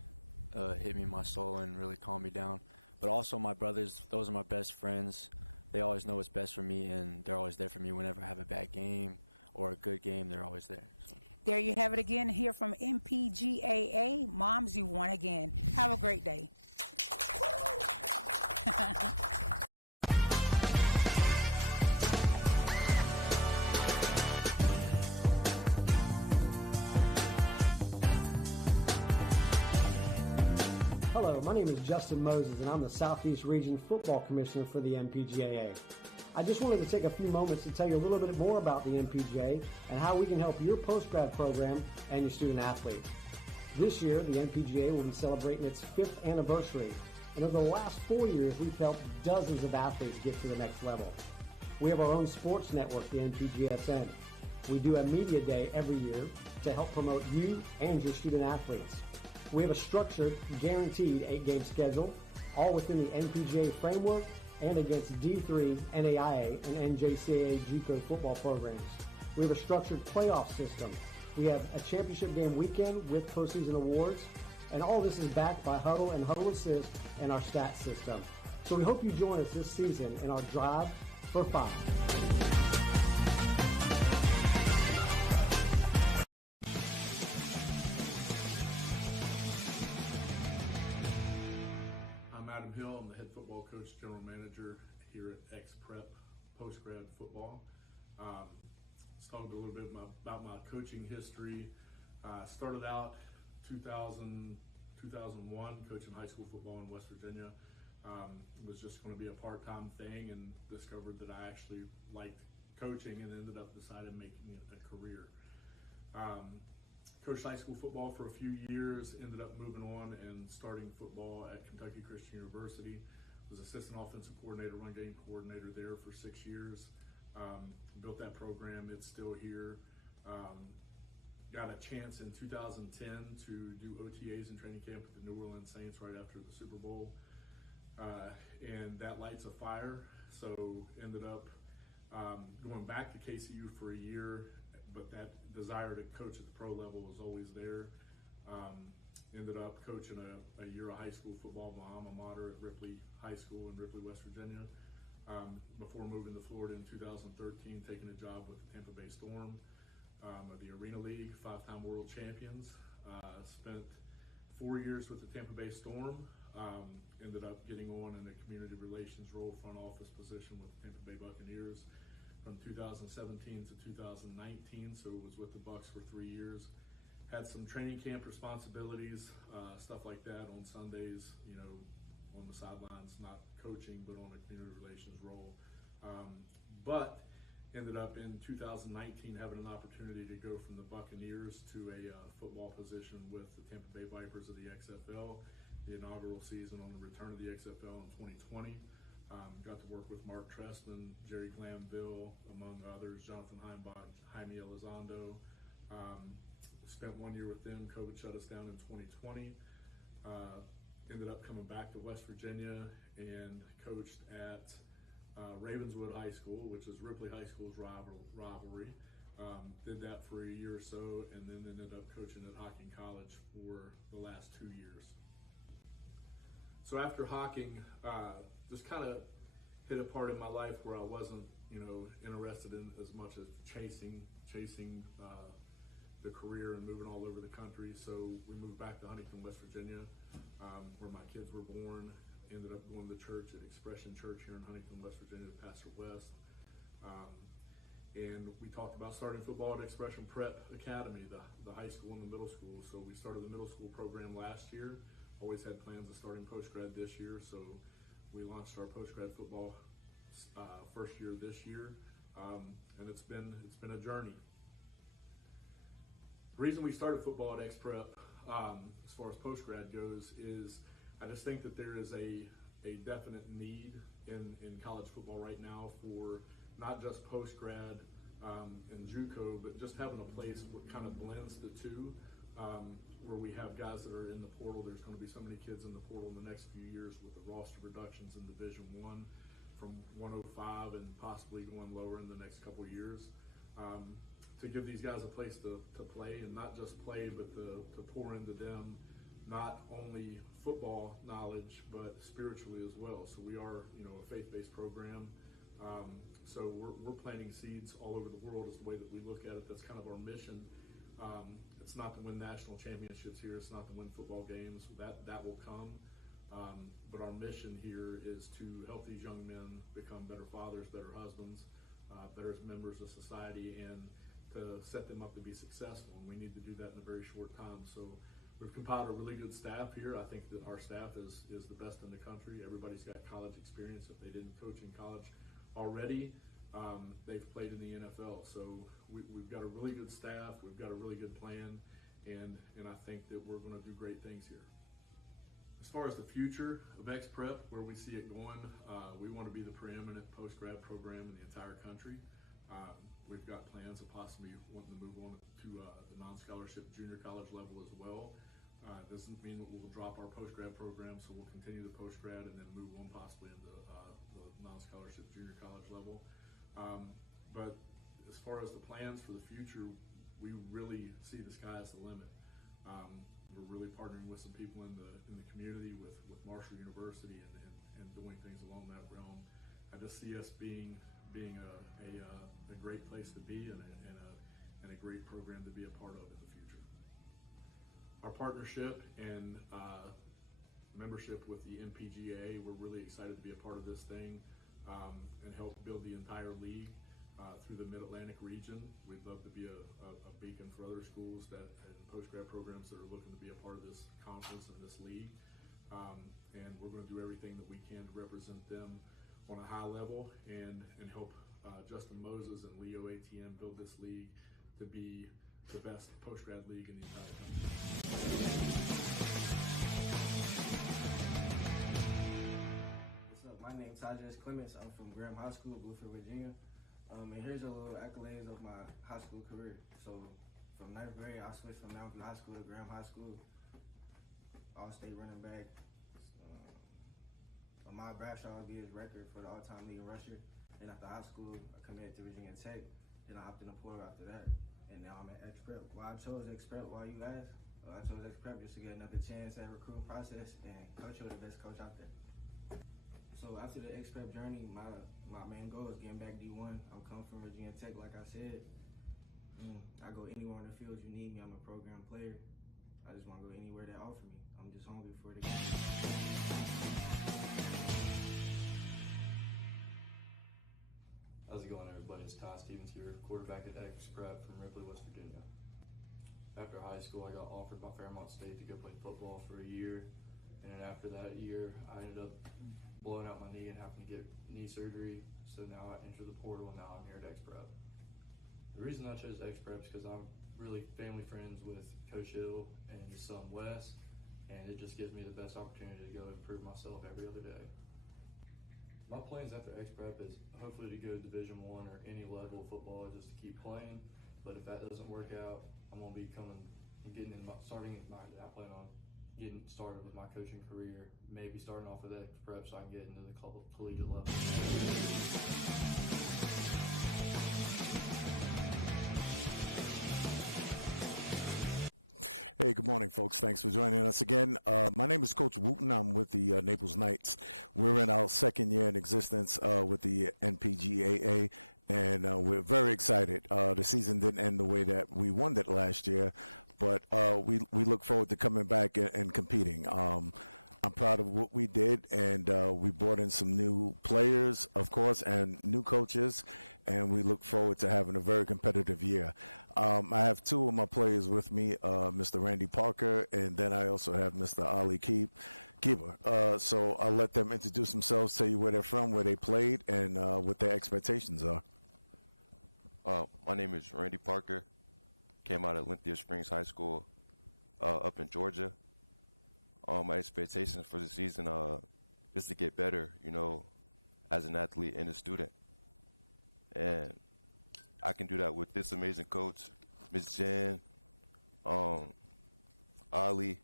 hit me in my soul and really calm me down. But also my brothers, those are my best friends. They always know what's best for me, and they're always there for me whenever I have a bad game or a good game. They're always there. So. There you have it again here from NPGAA. Moms, you won again. Have a great day. Hello, my name is Justin Moses, and I'm the Southeast Region Football Commissioner for the NPGAA. I just wanted to take a few moments to tell you a little bit more about the NPGA and how we can help your post-grad program and your student athletes. This year, the NPGA will be celebrating its 5th anniversary, and over the last 4 years, we've helped dozens of athletes get to the next level. We have our own sports network, the NPGSN. We do a media day every year to help promote you and your student athletes. We have a structured, guaranteed 8-game schedule, all within the NPGA framework and against D3, NAIA, and NJCAA JUCO football programs. We have a structured playoff system. We have a championship game weekend with postseason awards, and all this is backed by Huddle and Huddle Assist and our stats system. So we hope you join us this season in our Drive for 5. Adam Hill. I'm the head football coach, general manager here at X-Prep Postgrad Football. Let's talk a little bit about my coaching history. Started out 2000 2001, coaching high school football in West Virginia. It was just going to be a part-time thing, and discovered that I actually liked coaching and ended up deciding making it a career. Coached high school football for a few years, ended up moving on and starting football at Kentucky Christian University. Was assistant offensive coordinator, run game coordinator there for 6 years. Built that program, it's still here. Got a chance in 2010 to do OTAs and training camp with the New Orleans Saints right after the Super Bowl. And that lights a fire, so ended up going back to KCU for a year, but that desire to coach at the pro level was always there. Ended up coaching a year of high school football, my alma mater at Ripley High School in Ripley, West Virginia, before moving to Florida in 2013, taking a job with the Tampa Bay Storm of the Arena League, 5-time world champions. Spent 4 years with the Tampa Bay Storm. Ended up getting on in a community relations role, front office position with the Tampa Bay Buccaneers from 2017 to 2019, so it was with the Bucs for 3 years. Had some training camp responsibilities, stuff like that on Sundays, you know, on the sidelines, not coaching, but on a community relations role. But ended up in 2019 having an opportunity to go from the Buccaneers to a football position with the Tampa Bay Vipers of the XFL, the inaugural season on the return of the XFL in 2020. Got to work with Mark Trestman, Jerry Glanville, among others, Jonathan Heimbach, Jaime Elizondo. Spent 1 year with them. COVID shut us down in 2020. Ended up coming back to West Virginia and coached at Ravenswood High School, which is Ripley High School's rivalry. Did that for a year or so, and then ended up coaching at Hocking College for the last 2 years. So after Hocking, just kind of hit a part in my life where I wasn't, you know, interested in as much as chasing the career and moving all over the country. So we moved back to Huntington, West Virginia, where my kids were born. Ended up going to church at Expression Church here in Huntington, West Virginia, with Pastor West. And we talked about starting football at Expression Prep Academy, the high school and the middle school. So we started the middle school program last year. Always had plans of starting post-grad this year. So we launched our post-grad football first year this year. And it's been a journey. The reason we started football at X-Prep, as far as post-grad goes, is I just think that there is a definite need in college football right now for not just post-grad and JUCO, but just having a place that kind of blends the two, where we have guys that are in the portal. There's going to be so many kids in the portal in the next few years with the roster reductions in Division I from 105 and possibly going lower in the next couple of years. To give these guys a place to play, and not just play, but to pour into them not only football knowledge, but spiritually as well. So we are, you know, a faith-based program. So we're planting seeds all over the world is the way that we look at it. That's kind of our mission. It's not to win national championships here. It's not to win football games. That will come. But our mission here is to help these young men become better fathers, better husbands, better members of society, and to set them up to be successful. And we need to do that in a very short time. So we've compiled a really good staff here. I think that our staff is the best in the country. Everybody's got college experience. If they didn't coach in college already, they've played in the NFL. So we've got a really good staff. We've got a really good plan. And I think that we're going to do great things here. As far as the future of X-Prep, where we see it going, we want to be the preeminent post-grad program in the entire country. We've got plans of possibly wanting to move on to the non-scholarship junior college level as well. Doesn't mean that we'll drop our post-grad program, so we'll continue the post-grad and then move on possibly into the non-scholarship junior college level. But as far as the plans for the future, we really see the sky as the limit. We're really partnering with some people in the community, with Marshall University, and doing things along that realm. I just see us being a great place to be and a great program to be a part of in the future. Our partnership and membership with the NPGSN, we're really excited to be a part of this thing and help build the entire league. through the Mid-Atlantic region. We'd love to be a beacon for other schools that and post-grad programs that are looking to be a part of this conference and this league. And we're going to do everything that we can to represent them on a high level and help Justin Moses and Leo ATM build this league to be the best post-grad league in the entire country. What's up? My name's Tajas Clements. I'm from Graham High School, Bluefield, Virginia. And here's a little accolades of my high school career. So from 9th grade, I switched from Mountain High School to Graham High School. All-state running back. Ahmad Bradshaw will be his record for the all-time leading rusher. Then after high school, I committed to Virginia Tech. Then I hopped in the portal after that. And now I'm at X-Prep. Why I chose X-Prep, why you ask? I chose X-Prep just to get another chance at the recruiting process and coach you the best coach out there. So after the X-Prep journey, my main goal is getting back D1. I'm coming from Virginia Tech, like I said. I go anywhere in the field you need me. I'm a program player. I just want to go anywhere they offer me. I'm just hungry for the game. How's it going, everybody? It's Ty Stevens here, quarterback at X-Prep from Ripley, West Virginia. After high school, I got offered by Fairmont State to go play football for a year. And then after that year, I ended up blowing out my knee and having to get knee surgery. So now I entered the portal and now I'm here at X-Prep. The reason I chose X-Prep is because I'm really family friends with Coach Hill and his son Wes, and it just gives me the best opportunity to go improve myself every other day. My plans after X-Prep is hopefully to go to Division I or any level of football just to keep playing, but if that doesn't work out, I'm going to be starting with my coaching career, maybe starting off with X-Prep so I can get into the collegiate level. Hey, good morning, folks. Thanks for joining us again. My name is Coach Wooten. I'm with the Naples Knights. We're in our second year in existence with the NPGAA, and we're very excited. The season didn't end the way that we won it last year, but we look forward to coming back and competing. I'm proud of what we did, and we brought in some new players, of course, and new coaches, and we look forward to having a very competitive year. I have two of my players with me, Mr. Randy Parker, and then I also have Mr. Ali Keeber. So I'll let them introduce themselves, tell you where they're from, where they played, and what their expectations are. My name is Randy Parker. Came out of Lithia Springs High School up in Georgia. My expectations for the season is to get better, as an athlete and a student. And I can do that with this amazing coach, Ms. Jen, Ali,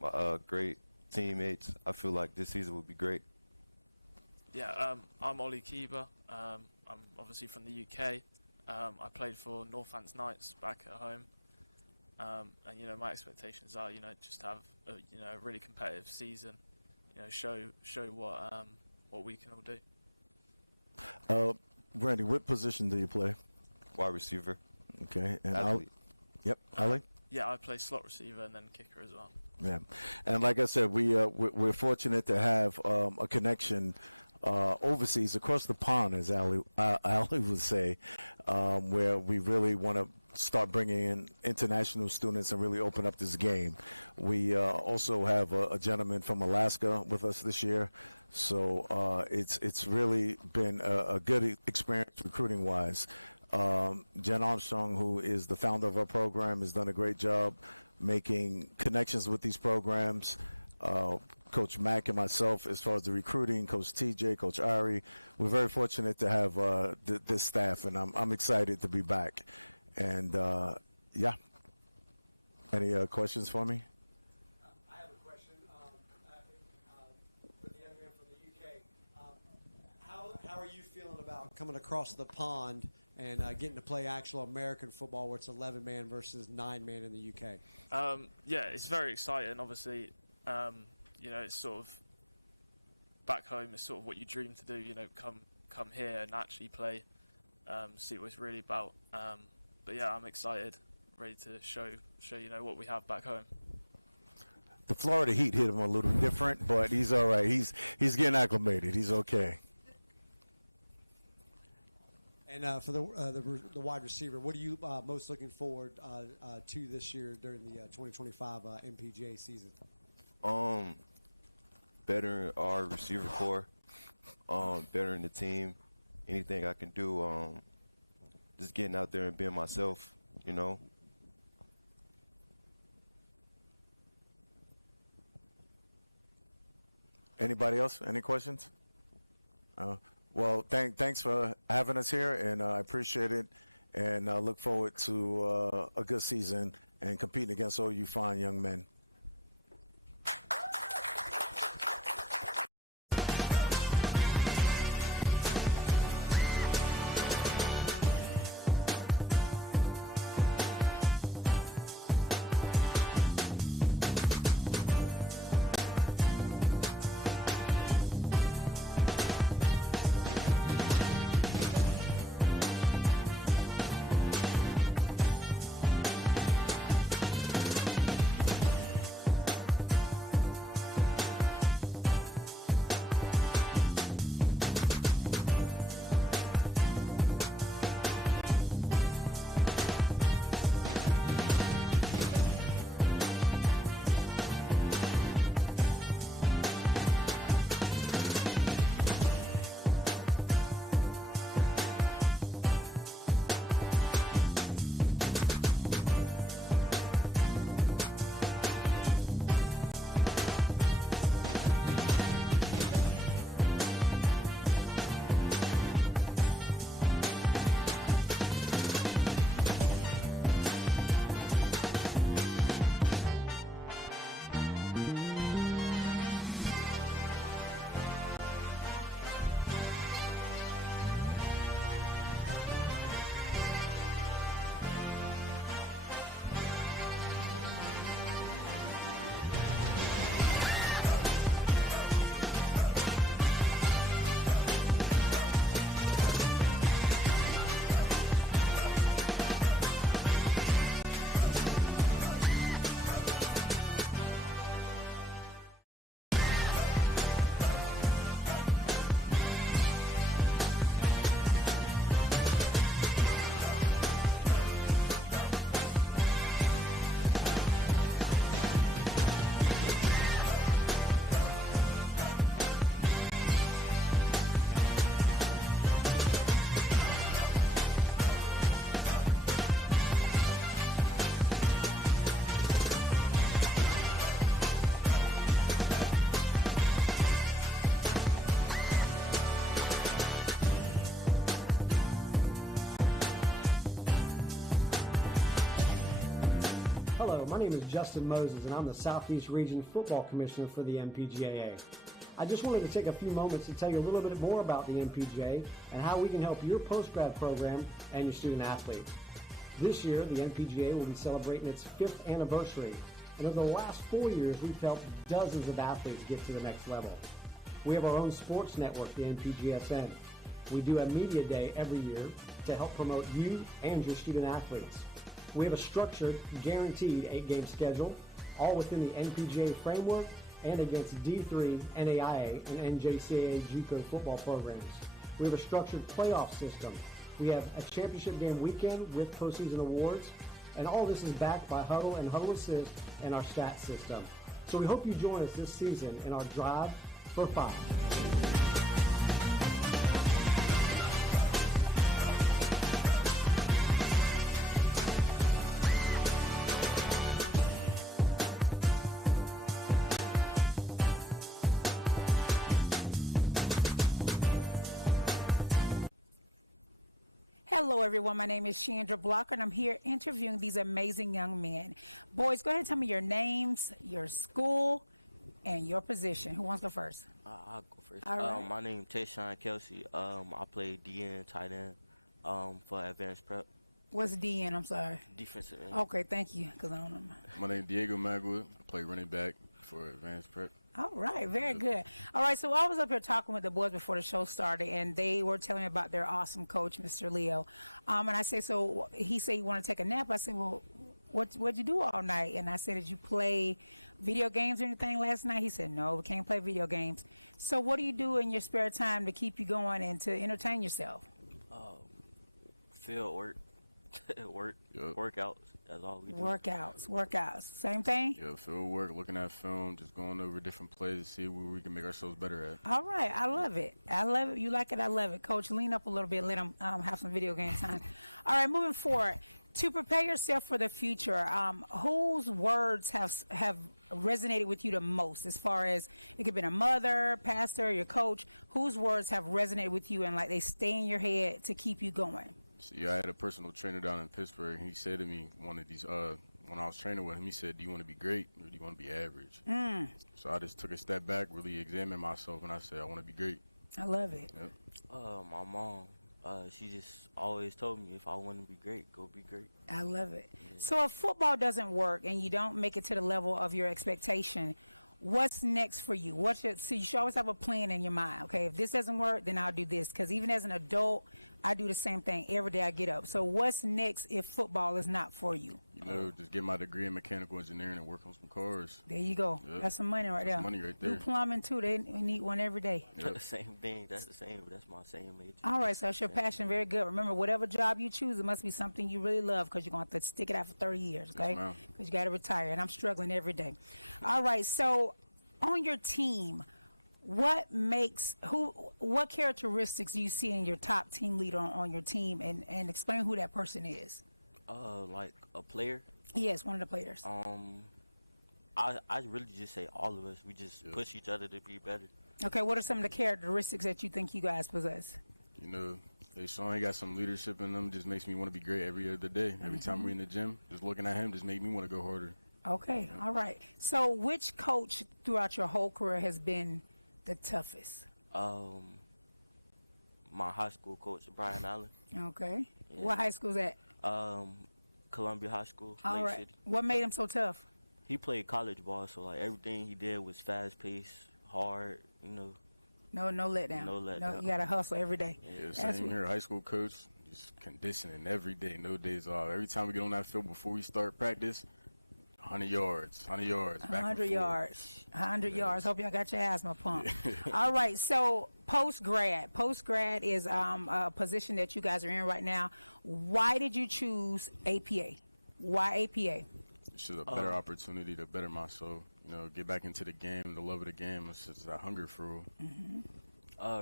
my great teammates. I feel like this season will be great. Yeah, I'm Ollie Keeber. I'm obviously from the UK. I played for Northants Knights back at home. And my expectations are, just have a really competitive season. Show what we can all do. Randy, what position do you play? Wide receiver. Okay, and athlete. Yep, Ali. Yeah, I play slot receiver and then kicker as well. Yeah, and like I said, we're fortunate to have a connection overseas, across the pond, as Ali would say, where we really want to start bringing in international students and really open up this game. We also have a gentleman from Alaska with us this year, so it's really been a good experience recruiting-wise. Jen Armstrong, who is the founder of our program, has done a great job making connections with these programs. Coach Mack and myself, as far as the recruiting, Coach TJ, Coach Ari, we're very fortunate to have this staff, and I'm excited to be back. And yeah, any questions for me? I have a question for the young man from the UK. How are you feeling about coming across the pond and getting to play actual American football, where it's 11-man versus 9-man in the UK? Yeah, it's very exciting. Obviously, it's sort of back home. It's sort of what you dream to do. Come here and actually play, see what it's really about. But yeah, I'm excited, ready to show what we have back home. The Florida heat hit him a little different, but he's all right. He's getting acclimated. He's okay. And for the wide receiver, what are you most looking forward to this year during the 2025 NPGA season? Bettering our receiver core, bettering the team, anything I can do, just getting out there and being myself, you know. Anybody else? Any questions? Well, thanks for having us here, and I appreciate it, and look forward to a good season and competing against all you fine young men. Hello, my name is Justin Moses, and I'm the Southeast Region Football Commissioner for the NPGAA. I just wanted to take a few moments to tell you a little bit more about the NPGA and how we can help your postgrad program and your student athletes. This year, the NPGA will be celebrating its 5th anniversary, and over the last 4 years, we've helped dozens of athletes get to the next level. We have our own sports network, the NPGSN. We do a media day every year to help promote you and your student athletes. We have a structured, guaranteed 8-game schedule, all within the NPGA framework and against D3, NAIA, and NJCAA JUCO football programs. We have a structured playoff system. We have a championship game weekend with postseason awards, and all this is backed by Huddle and Huddle Assist and our stats system. So we hope you join us this season in our Drive for 5. Hello, everyone. My name is Chandra Blocker, and I'm here interviewing these amazing young men. Boys, go ahead and tell me your names, your school, and your position. Who wants to go first? I'll go first. All right. My name is Tayshawn Kelsey. I play DN, tight end for Advanced Prep. What's DN? I'm sorry. Defensive end. Okay, thank you, because I don't know. My name is Diego Magwood. I play running back for Advanced Prep. All right, very good. All right, so I was up here talking with the boys before the show started, and they were telling me about their awesome coach, Mr. Leo. And I said, so he said you want to take a nap. I said, well, what'd you do all night? And I said, did you play video games or anything last night? He said, no, we can't play video games. So what do you do in your spare time to keep you going and to entertain yourself? Field work, workouts. That's all we do. Workouts. Same thing? Yeah, field work, looking at film, just going over different plays to see where we can make ourselves better at. All right. I love it. You like it. I love it. Coach, lean up a little bit. Let them have some video game time. All right, moving forward. To prepare yourself for the future, whose words have resonated with you the most, as far as it could have been a mother, pastor, your coach? Whose words have resonated with you and like they stay in your head to keep you going? See, I had a personal trainer down in Pittsburgh. He said to me one of these, when I was training with him, he said, "Do you want to be great or do you want to be average?" So I just took a step back, really examined myself, and I said, "I want to be great." I love it. Yep. My mom, she just always told me if I want to be great, go be great. I love it. So if football doesn't work and you don't make it to the level of your expectation, what's next for you? So you should always have a plan in your mind. Okay, if this doesn't work, then I'll do this. Because even as an adult, I do the same thing every day I get up. So what's next if football is not for you? You know, just get my degree in mechanical engineering and work on some cars. There you go. Yep. That's some money right there. That's money right there. Do plumbing too. They need one every day. Yep. The same thing. That's the same. That's my same major. All right, so that's your passion. Very good. Remember, whatever job you choose, it must be something you really love, because you're going to have to stick it out for 30 years, okay? Yes, ma'am. Because you got to retire, and I'm struggling every day. All right, so on your team, what characteristics do you see in your top team leader on your team, and explain who that person is? Like a player? Yes, one of the players. I really just say all of us. We just push each other to be better. Okay, what are some of the characteristics that you think you guys possess? You know, Sean, he got some leadership in him. Just makes me want to be great every other day. Every time we're in the gym, just looking at him just make me want to go harder. Okay, all right. So which coach throughout your whole career has been the toughest? My high school coach, Brian Allen. Okay. Yeah. What high school is that? Columbia High School, All Lake right. City. What made him so tough? He played college ball, so like everything he did was fast paced, hard, you know. No letdown. No letdown. You got to hustle every day. Yeah, same here. High school coach, just conditioning every day, no days off. Every time we get on that field before we start practice, 100 yards, back and 100 forth. yards. 100 yards. Hope y'all got your asthma pumped. All right. So post-grad is a position that you guys are in right now. Why did you choose APA? Why APA? It's just a better opportunity to better myself. You know, get back into the game, the love of the game. It's just that hunger for real.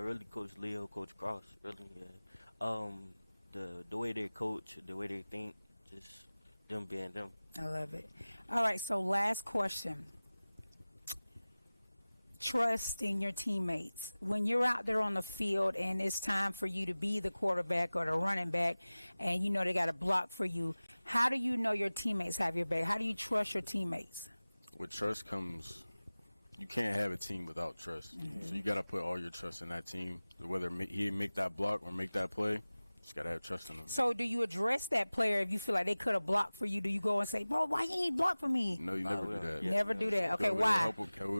Really, Coach Leo, Coach Cross, really, yeah. The way they coach, the way they think, just them being them. I love it. All right, so last question. Trust in your teammates. When you're out there on the field and it's time for you to be the quarterback or the running back, and you know they got a block for you, how do you know your teammates have your back? How do you trust your teammates? With trust comes, you can't have a team without trust. So you got to put all your trust in that team. Whether he make that block or make that play, just got to have trust in them. So do you address that player if you feel like they could have blocked for you? Do you go and say, bro, why you ain't blocked for me? No, you never do that. Never do that. Okay, Go over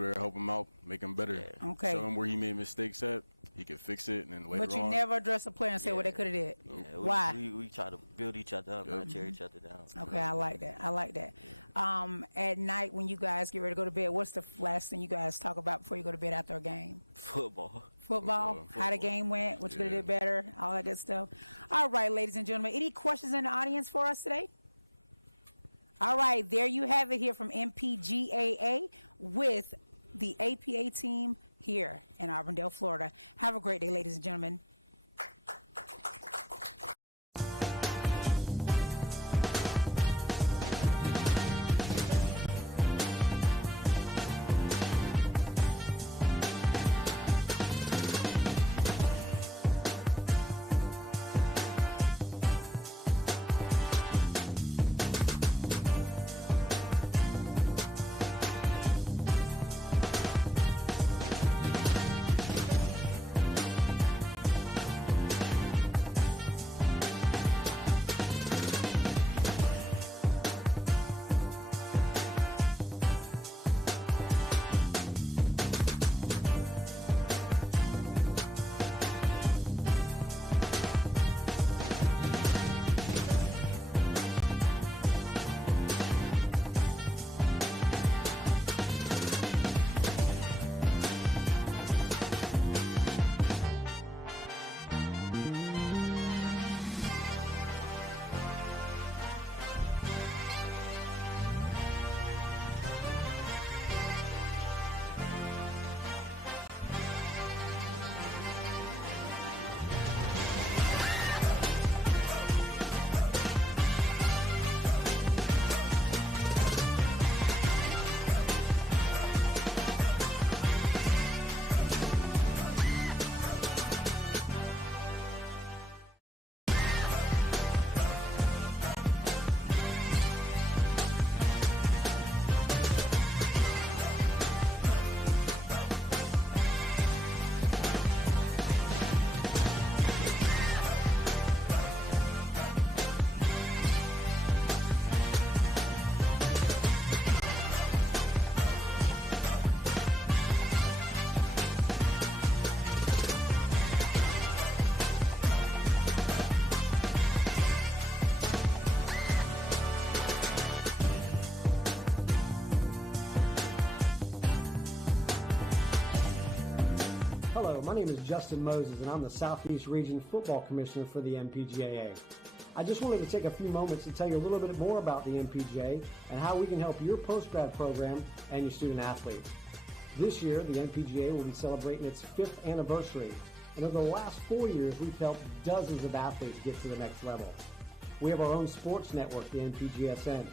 there, why? help him out, make him better. Okay. Show him where he made mistakes at. He can fix it, and then later on. But you never address a player and say what they could have did. Yeah, Why? We try to build each other up, not tear each other down. Okay, I like that. At night when you guys get ready to go to bed, what's the last thing you guys talk about before you go to bed after a game? Football, how the game went, what you could have did better, all that good stuff. All right, ladies and gentlemen, any questions in the audience for us today? All right, there you have it here from NPGAA with the APA team here in Auburndale, Florida. Have a great day, ladies and gentlemen. My name is Justin Moses, and I'm the Southeast Region Football Commissioner for the NPGAA. I just wanted to take a few moments to tell you a little bit more about the NPGA and how we can help your postgrad program and your student athletes. This year, the NPGA will be celebrating its 5th anniversary, and over the last 4 years, we've helped dozens of athletes get to the next level. We have our own sports network, the NPGSN.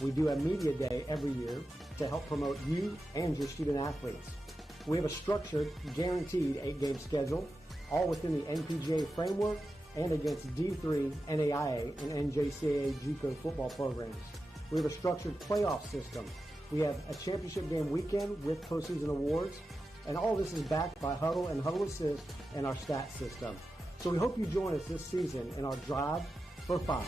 We do a media day every year to help promote you and your student athletes. We have a structured, guaranteed 8-game schedule, all within the NPGA framework and against D3, NAIA, and NJCAA JUCO football programs. We have a structured playoff system. We have a championship game weekend with postseason awards, and all this is backed by Huddle and Huddle Assist and our stats system. So we hope you join us this season in our Drive for 5.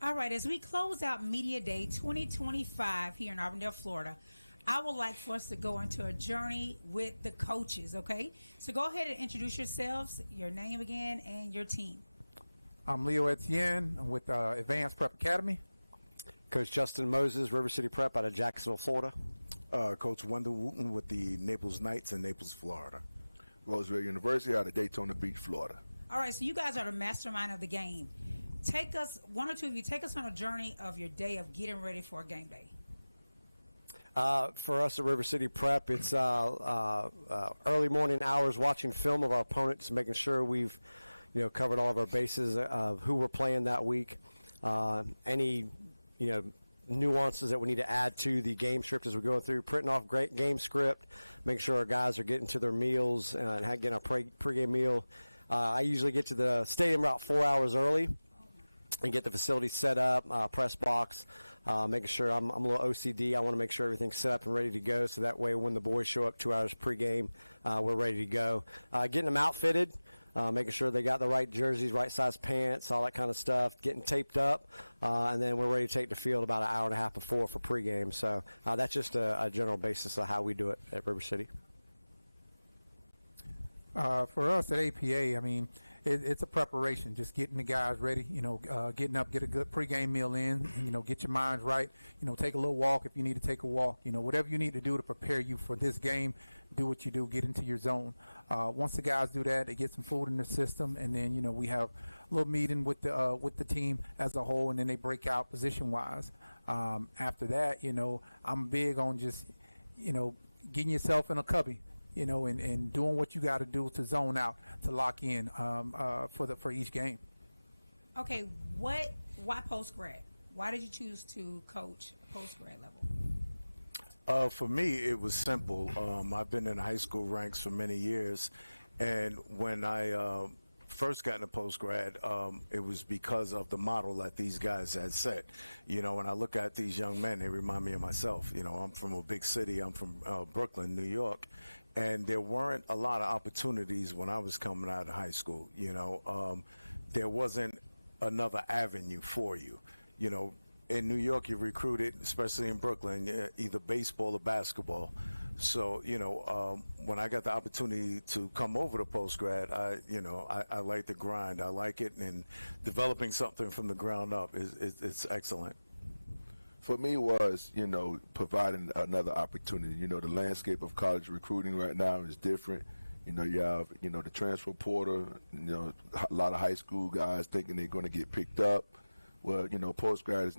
All right, as we close out Media Day 2025 here in Auburndale, Florida, I would like for us to go into a journey with the coaches, okay? So go ahead and introduce yourselves, your name again, and your team. I'm Leo Etienne. I'm with Advanced Prep Academy. Coach Justin Moses, River City Prep out of Jacksonville, Florida. Coach Wendell Wooten with the Naples Knights in Naples, Florida. Roseville University out of Daytona Beach, Florida. All right, so you guys are the mastermind of the game. Take us, one or two of you, take us on a journey of your day of getting ready for a game day. For us at River City Prep, it's early morning hours watching film of our opponents, making sure we've covered all of our bases of who we're playing that week. Any nuances that we need to add to the game script as we're going through, printing off great game script, making sure our guys are getting to their meals and getting a pregame meal. I usually get to the stadium about 4 hours early and get the facility set up, press box, making sure I'm a little OCD. I want to make sure everything's set up and ready to go, so that way when the boys show up 2 hours pregame, we're ready to go. Getting them outfitted, making sure they got the right jerseys, right size pants, all that kind of stuff, getting taped up, and then we're ready to take the field about an hour and a half before for pregame. So that's just a general basis of how we do it at River City. For us at APA, I mean, it's a preparation, just getting the guys ready, getting up, get a good pregame meal in, and, get your minds right, take a little walk if you need to take a walk, whatever you need to do to prepare you for this game, do what you do, get into your zone. Once the guys do that, they get some food in their system, and then, we have a little meeting with the team as a whole, and then they break out position-wise. After that, I'm big on just, getting yourself in a cubby, and doing what you got to do to zone out, to lock in for each game. Okay, why post-grad? Why did you choose to coach post-grad level? For me, it was simple. I've been in high school ranks for many years, and when I first got into post-grad, it was because of the model that these guys had set. When I look at these young men, they remind me of myself. I'm from a big city. I'm from Brooklyn, New York, and there weren't a lot of opportunities when I was coming out of high school. There wasn't another avenue for you. In New York, you're recruited, especially in Brooklyn, either baseball or basketball. So, when I got the opportunity to come over to post-grad, I like the grind. I like it, and developing something from the ground up it's excellent. For me was, providing another opportunity. The landscape of college recruiting right now is different. You have, the transfer portal, a lot of high school guys thinking they're going to get picked up. Well, post-grad is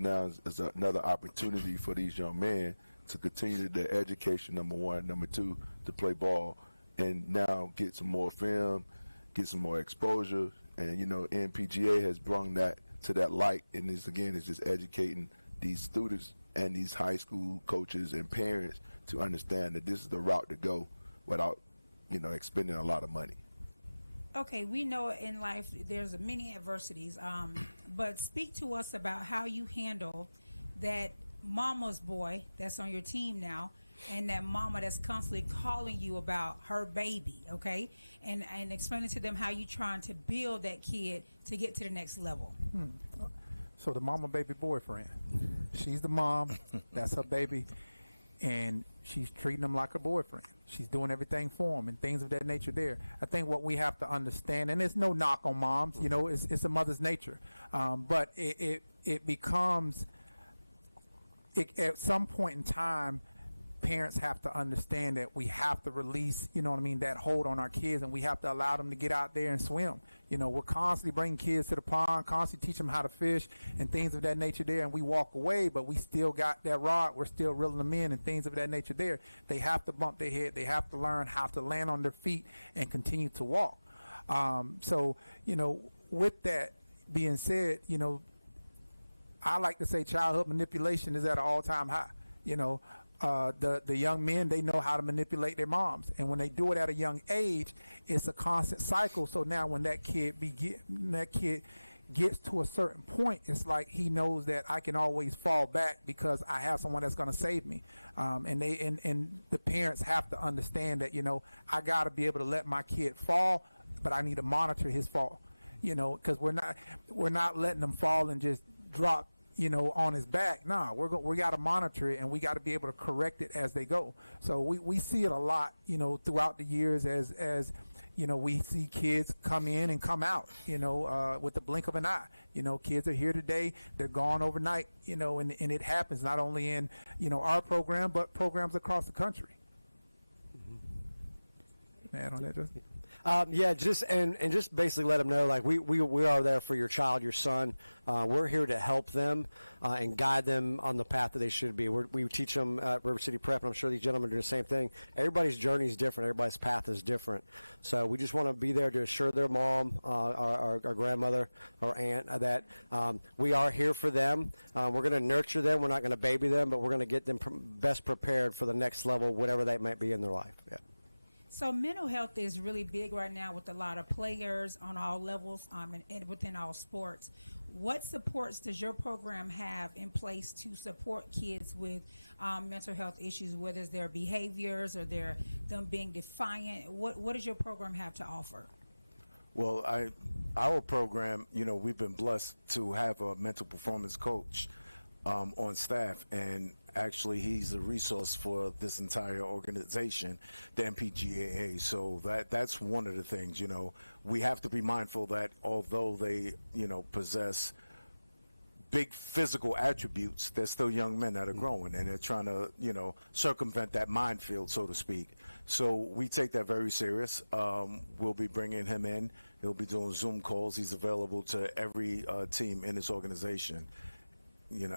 another opportunity for these young men to continue their education, number one. Number two, to play ball and now get some more film, get some more exposure. And, NPGA has brought that to that light. And this, again, is just educating these students and these high school coaches and parents to understand that this is the route to go without, expending a lot of money. Okay, we know in life there's many adversities, but speak to us about how you handle that mama's boy that's on your team now, and that mama that's constantly calling you about her baby, okay? And explaining to them how you trying to build that kid to get to the next level. So the mama baby boyfriend, she's the mom, that's her baby, and she's treating him like a boyfriend. She's doing everything for him and things of that nature there. I think what we have to understand, and there's no knock on moms, it's a mother's nature, but it becomes, at some point in time, parents have to understand that we have to release, that hold on our kids, and we have to allow them to get out there and swim. We're constantly bringing kids to the pond, constantly teaching them how to fish and things of that nature there, and we walk away, but we still got that rod. We're still reeling them in and things of that nature there. They have to bump their head. They have to learn how to land on their feet and continue to walk. So, with that being said, I like to say childhood manipulation is at an all-time high. The young men, they know how to manipulate their moms, and when they do it at a young age, it's a constant cycle. So now when that kid gets to a certain point, it's like he knows that I can always fall back because I have someone that's going to save me. And the parents have to understand that I got to be able to let my kid fall, but I need to monitor his fall. Because we're not letting them fall and just drop on his back. Nah, we got to monitor it, and we got to be able to correct it as they go. So we see it a lot, throughout the years as we see kids come in and come out, with the blink of an eye. Kids are here today, they're gone overnight, and it happens not only in, our program, but programs across the country. Add on that, Justin? Just basically let them know, like, we are there for your child, your son. We're here to help them and guide them on the path that they should be. We teach them at River City Prep, and I'm sure these gentlemen do the same thing. Everybody's journey is different. Everybody's path is different. So we just want to be there to assure their mom, our grandmother, or aunt that we are here for them. We're going to nurture them. We're not going to baby them, but we're going to get them best prepared for the next level, whatever that might be in their life. Yeah. So mental health is really big right now with a lot of players on all levels and within all sports. What supports does your program have in place to support kids with mental health issues, whether it's their behaviors or them being defiant? What does your program have to offer? Well, our program, we've been blessed to have a mental performance coach on staff, and Actually, he's the resource for this entire organization, the NPGAA. So that's one of the things, we have to be mindful that although they, possess big physical attributes, they're still young men that are growing, and they're trying to, circumvent that minefield, so to speak. So we take that very serious. We'll be bringing him in. He'll be doing Zoom calls. He's available to every team in this organization.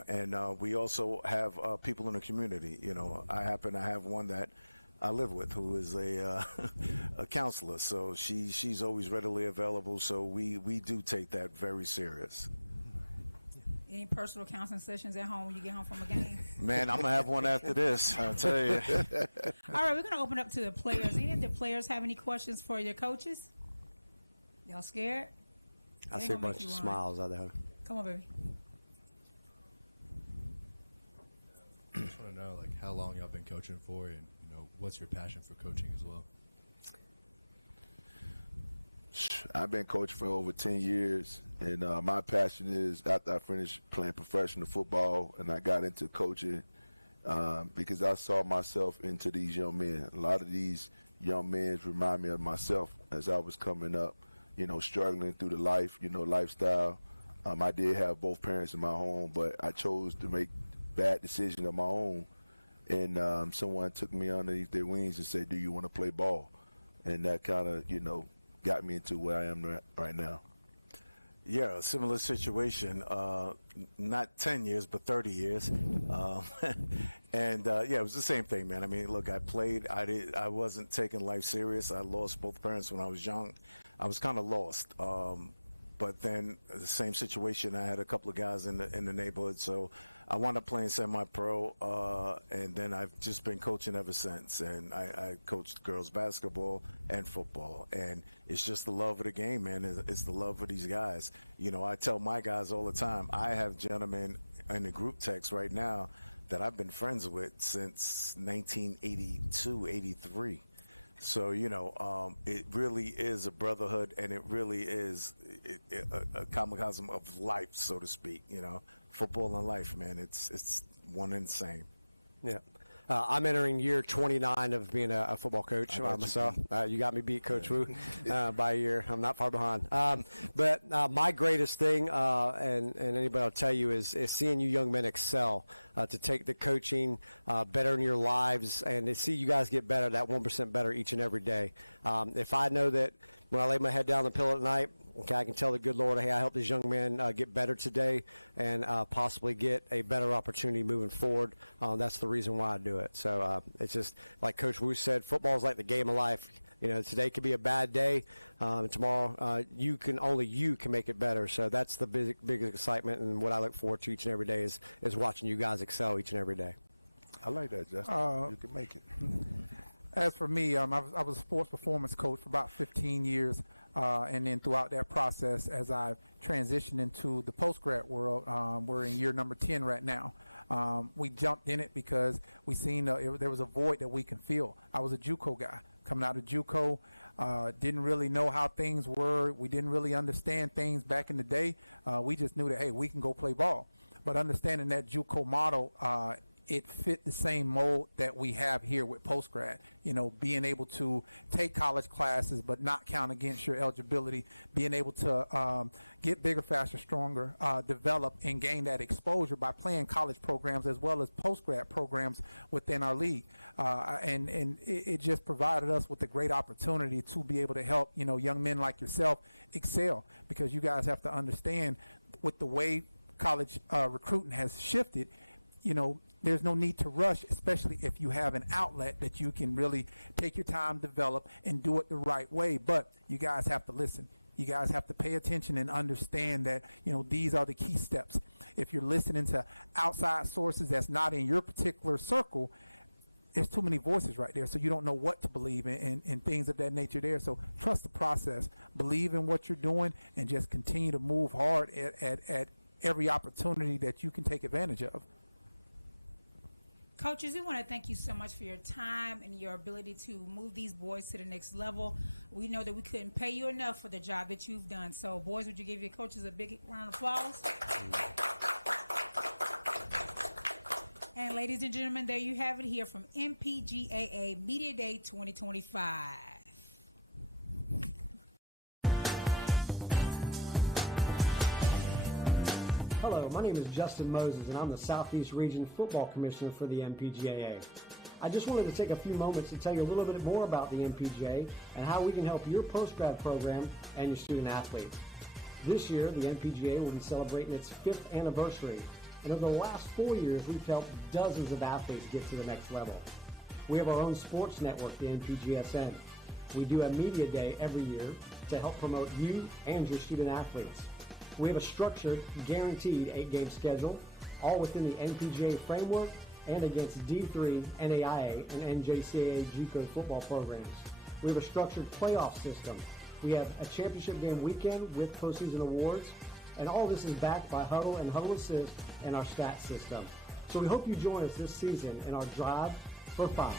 And we also have people in the community. I happen to have one that I live with who is a counselor. So she's always readily available. So we do take that very serious. Any personal counseling sessions at home when you get home from a game? Man, I'm going to have one after this, I'll tell you. All right, we're going to open up to the players. Any of the players have any questions for your coaches? Y'all scared? I see a bunch of smiles out there. Come on, baby. I just want to know, how long y'all been coaching for, and, what's your passion for coaching as well? I've been coaching for over 10 years, and my passion is after I finished playing professional football and I got into coaching because I saw myself into these young men. A lot of these young men remind me of myself as I was coming up, struggling through the lifestyle. I did have both parents in my home, but I chose to make bad decisions of my own, and someone took me underneath their wings and said, do you want to play ball? And that kind of, got me into where I am right now. Yeah, a similar situation, not 10 years, but 30 years. And it was the same thing, man. I mean, look, I played, I wasn't taking life serious. I lost both parents when I was young. I was kind of lost. But then the same situation, I had a couple of guys in the neighborhood, so I wound up playing semi-pro, and then I've just been coaching ever since. And I coached girls basketball and football, and it's just the love of the game, man. It's the love of these guys. I tell my guys all the time, I have gentlemen in the group text right now that I've been friends with since 1982, 83. So, it really is a brotherhood, and it really is a comicasm of life, so to speak, Football and life, man, it's one and the same. Yeah. I'm entering year 29 of being a football coach myself. You got me beat, Coach Wu, by a year. I'm not far behind. But my greatest thing, and anybody will tell you, is seeing you young men excel, to take the coaching better in your lives, and to see you guys get better, that 1% better each and every day. If I know that when I lay my head down on the pillow at night, okay, I can tell the good Lord, hey, I help these young men get better today and possibly get a better opportunity moving forward. That's the reason why I do it. So it's just like Coach Wu said, football is like the game of life. Today could be a bad day. Tomorrow, you can make it better. So that's the biggest excitement, and what I look forward to each and every day is watching you guys excel each and every day. I like that, Justin. You can make it. As for me, I was a sports performance coach for about 15 years. And then throughout that process, as I transitioned into the post-grad world, we're in year number 10 right now. We jumped in it because we seen there was a void that we can fill. I was a JUCO guy. Coming out of JUCO, didn't really know how things were. We didn't really understand things back in the day. We just knew that, hey, we can go play ball. But understanding that JUCO model, it fit the same mold that we have here with postgrad. Being able to take college classes but not count against your eligibility, being able to get bigger, faster, stronger, develop and gain that exposure by playing college programs as well as postgrad programs within our league. And it just provided us with a great opportunity to be able to help, young men like yourself excel, because you guys have to understand with the way college recruiting has shifted, there's no need to rush, especially if you have an outlet that you can really take your time, develop, and do it the right way. But you guys have to listen. You guys have to pay attention and understand that, these are the key steps. If you're listening to outside sources that's not in your particular circle, there's too many voices right there, so you don't know what to believe in and things of that nature there. So trust the process. Believe in what you're doing and just continue to move hard at every opportunity that you can take advantage of. Coaches, we want to thank you so much for your time and your ability to move these boys to the next level. We know that we couldn't pay you enough for the job that you've done. So, boys, would you give your coaches a big round of applause? And ladies and gentlemen, there you have it here from NPGAA Media Day 2025. Hello, my name is Justin Moses, and I'm the Southeast Region Football Commissioner for the NPGAA. I just wanted to take a few moments to tell you a little bit more about the NPGA and how we can help your postgrad program and your student athletes. This year, the NPGA will be celebrating its 5th anniversary, and over the last 4 years, we've helped dozens of athletes get to the next level. We have our own sports network, the NPGSN. We do a media day every year to help promote you and your student athletes. We have a structured, guaranteed 8-game schedule, all within the NPGA framework and against D3, NAIA, and NJCAA JUCO football programs. We have a structured playoff system. We have a championship game weekend with postseason awards, and all this is backed by Huddle and Huddle Assist and our stats system. So we hope you join us this season in our Drive for 5.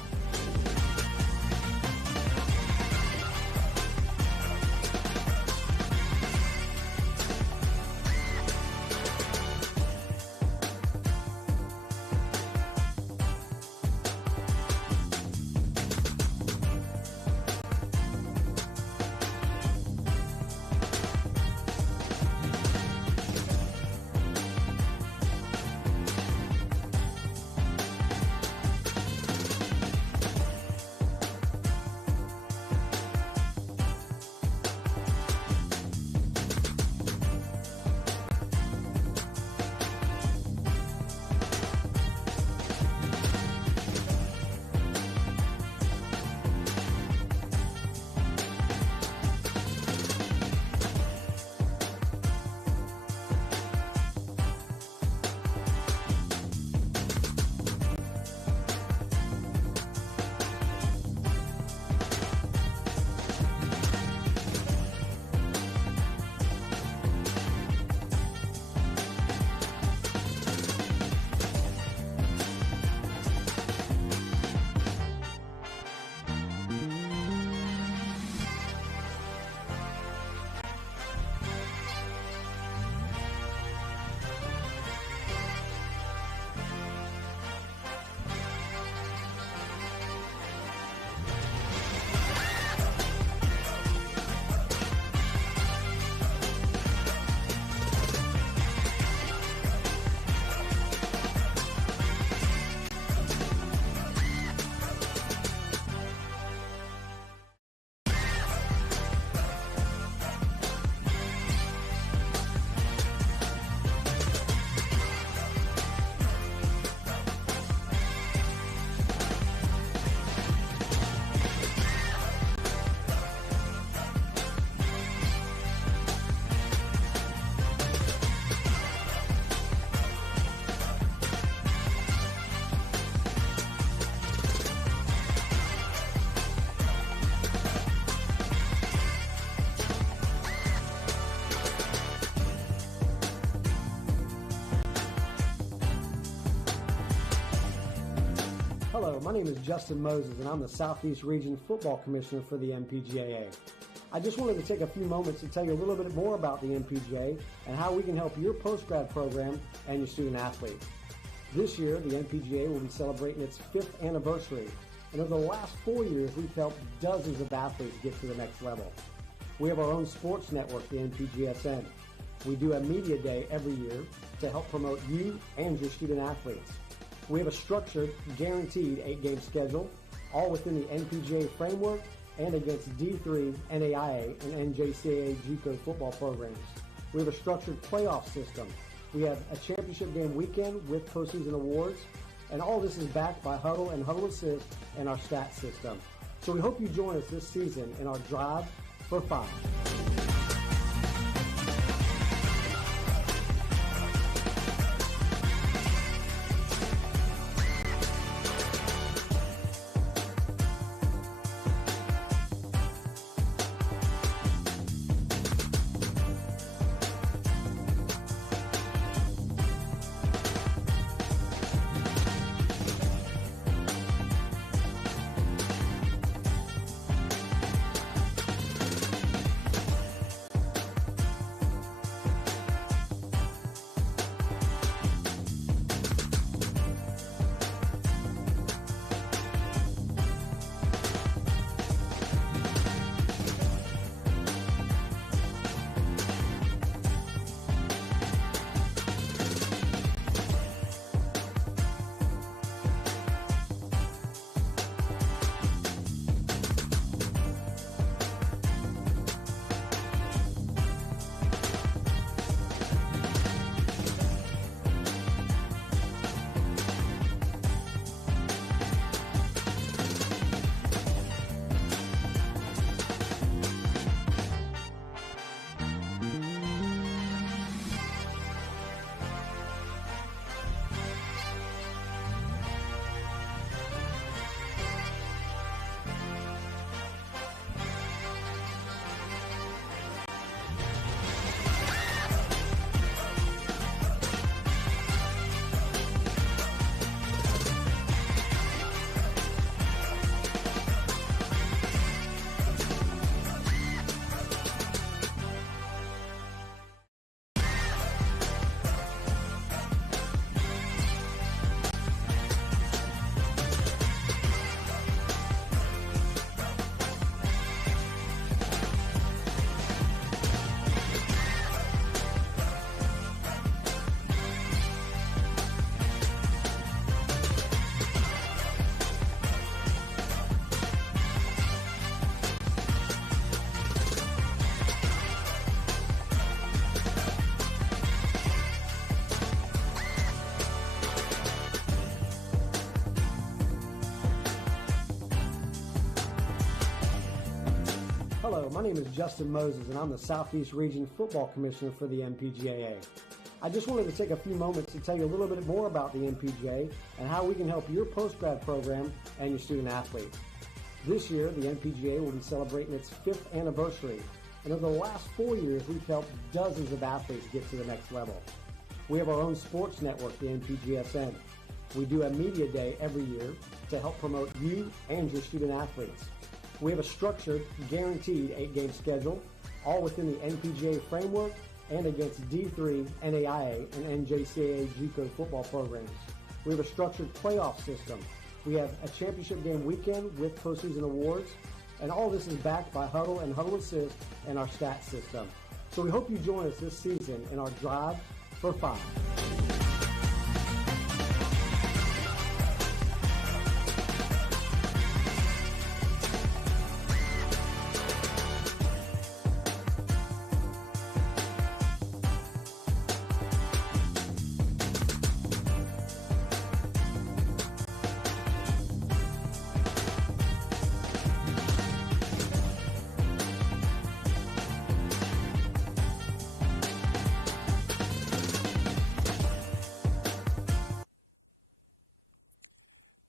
Hello, my name is Justin Moses, and I'm the Southeast Region Football Commissioner for the NPGAA. I just wanted to take a few moments to tell you a little bit more about the NPGA and how we can help your postgrad program and your student athletes. This year, the NPGA will be celebrating its 5th anniversary, and over the last 4 years, we've helped dozens of athletes get to the next level. We have our own sports network, the NPGSN. We do a media day every year to help promote you and your student athletes. We have a structured, guaranteed 8-game schedule, all within the NPGA framework and against D3, NAIA, and NJCAA JUCO football programs. We have a structured playoff system. We have a championship game weekend with postseason awards, and all this is backed by Huddle and Huddle Assist and our stats system. So we hope you join us this season in our Drive for 5. my name is Justin Moses, and I'm the Southeast Region Football Commissioner for the NPGAA. I just wanted to take a few moments to tell you a little bit more about the NPGA and how we can help your post-grad program and your student athletes. This year, the NPGA will be celebrating its 5th anniversary, and over the last 4 years, we've helped dozens of athletes get to the next level. We have our own sports network, the NPGSN. We do a media day every year to help promote you and your student athletes. We have a structured, guaranteed 8-game schedule, all within the NPGA framework and against D3, NAIA, and NJCAA JUCO football programs. We have a structured playoff system. We have a championship game weekend with postseason awards, and all this is backed by Huddle and Huddle Assist and our stats system. So we hope you join us this season in our Drive for 5.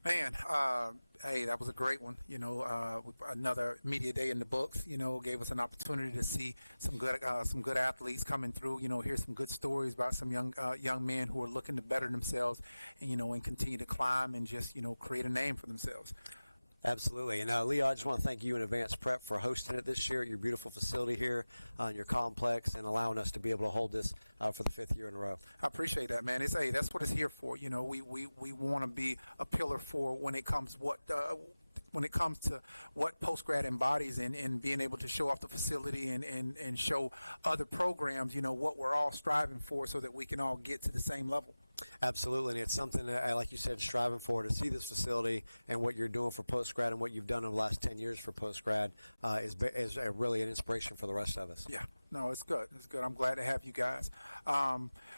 Man, hey, that was a great one. You know, another media day in the books. You know, gave us an opportunity to see some good athletes coming through. You know, hear some good stories about some young men who are looking to better themselves, and and continue to climb and just create a name for themselves. Absolutely. And Leo, I just want to thank you in Advanced Prep for hosting it this year at your beautiful facility here in your complex and allowing us to be able to hold this for the 5th year in a row. I appreciate that, man. That's what it's here for. You know, we want to be a pillar for when it comes to what postgrad embodies and being able to show off the facility and show other programs, what we're all striving for so that we can all get to the same level. Absolutely, and it's something that, like you said, striving for, to see this facility and what you're doing for postgrad and what you've done over the last 10 years for postgrad is really an inspiration for the rest of us. Yeah, no, it's good. It's good. I'm glad to have you guys.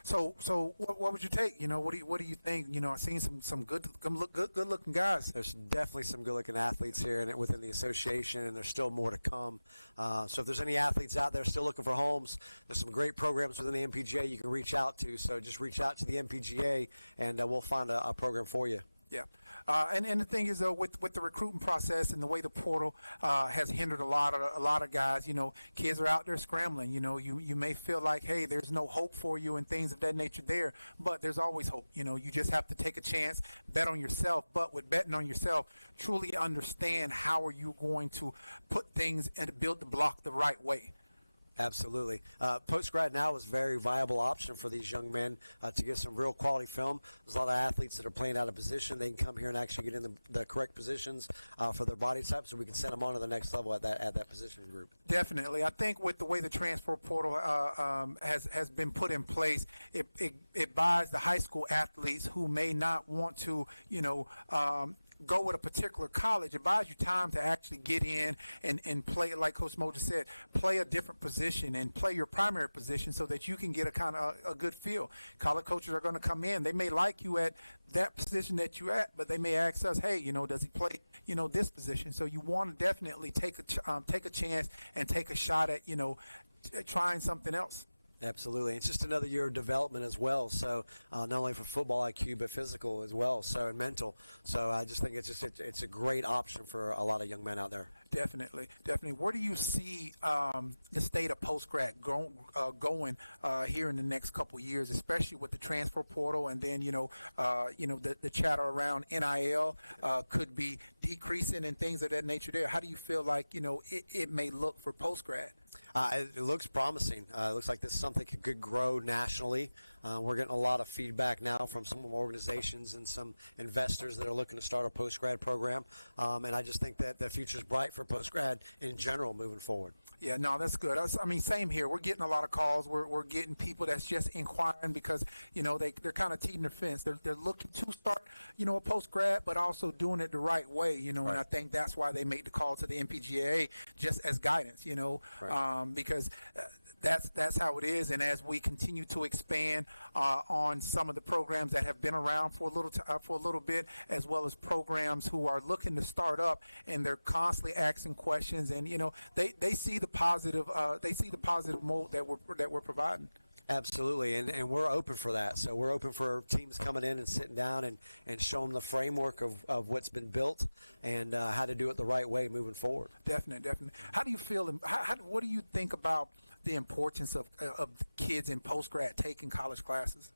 So what would you take? What do you think? I've seen some good looking guys. There's definitely some good looking athletes here and within the association, and there's still more to come. So if there's any athletes out there still looking for homes, there's some great programs within the MPGA you can reach out to. So just reach out to the MPGA, and we'll find a program for you. Yeah. And the thing is, with the recruiting process and the way the portal has hindered a lot of guys, kids are out there scrambling. You may feel like, hey, there's no hope for you and things of that nature there, but there's always hope. You just have to take a chance, bet on yourself. But with betting on yourself, truly understand how are you going to put things and build the block the right way. Absolutely. Postgrad now is a very viable option for these young men to get some real quality film. There's a lot of athletes that are playing out of position. They can come here and actually get in the correct positions for their body type, so we can send them on to the next level at that position group. Definitely. I think with the way the transfer portal has been put in place, it buys the high school athletes who may not want to, go with a particular college. It buys you time to actually get in and play, like Coach Mo just said, play a different position and play your primary position so that you can get a good feel. College coaches are going to come in. They may like you at that position that you're at, but they may ask us, hey, does he play, this position? So you want to definitely take a chance and take a shot at, trying something else. Absolutely. It's just another year of development as well. So not only for football IQ, but physical as well, so and mental. So I just think it's a great option for a lot of young men out there. Definitely. Where do you see the state of postgrad going here in the next couple of years, especially with the transfer portal, and then the chatter around NIL could be decreasing and things of that nature there? How do you feel like it may look for postgrad? It looks promising. It looks like this is something that could grow nationally. We're getting a lot of feedback now from some organizations and some investors that are looking to start a post-grad program. And I just think that the future is bright for post-grad in general moving forward. Yeah, no, that's good. Same here. We're getting a lot of calls. We're getting people that's just inquiring because, they're kind of teeting their fence. They're looking to start, a post-grad, but also doing it the right way, right. And I think that's why they made the call to the NPGAA just as guidance, right. Because that's how it is. And as we continue to expand on some of the programs that have been around for a little bit, as well as programs who are looking to start up, and they're constantly asking questions, and they see the positive mold that we're providing. Absolutely, and we're open for that. So we're open for teams coming in and sitting down and showing them the framework of what's been built and how to do it the right way moving forward. Definitely. How do you feel, and what do you think about the importance of kids in post-grad taking college classes?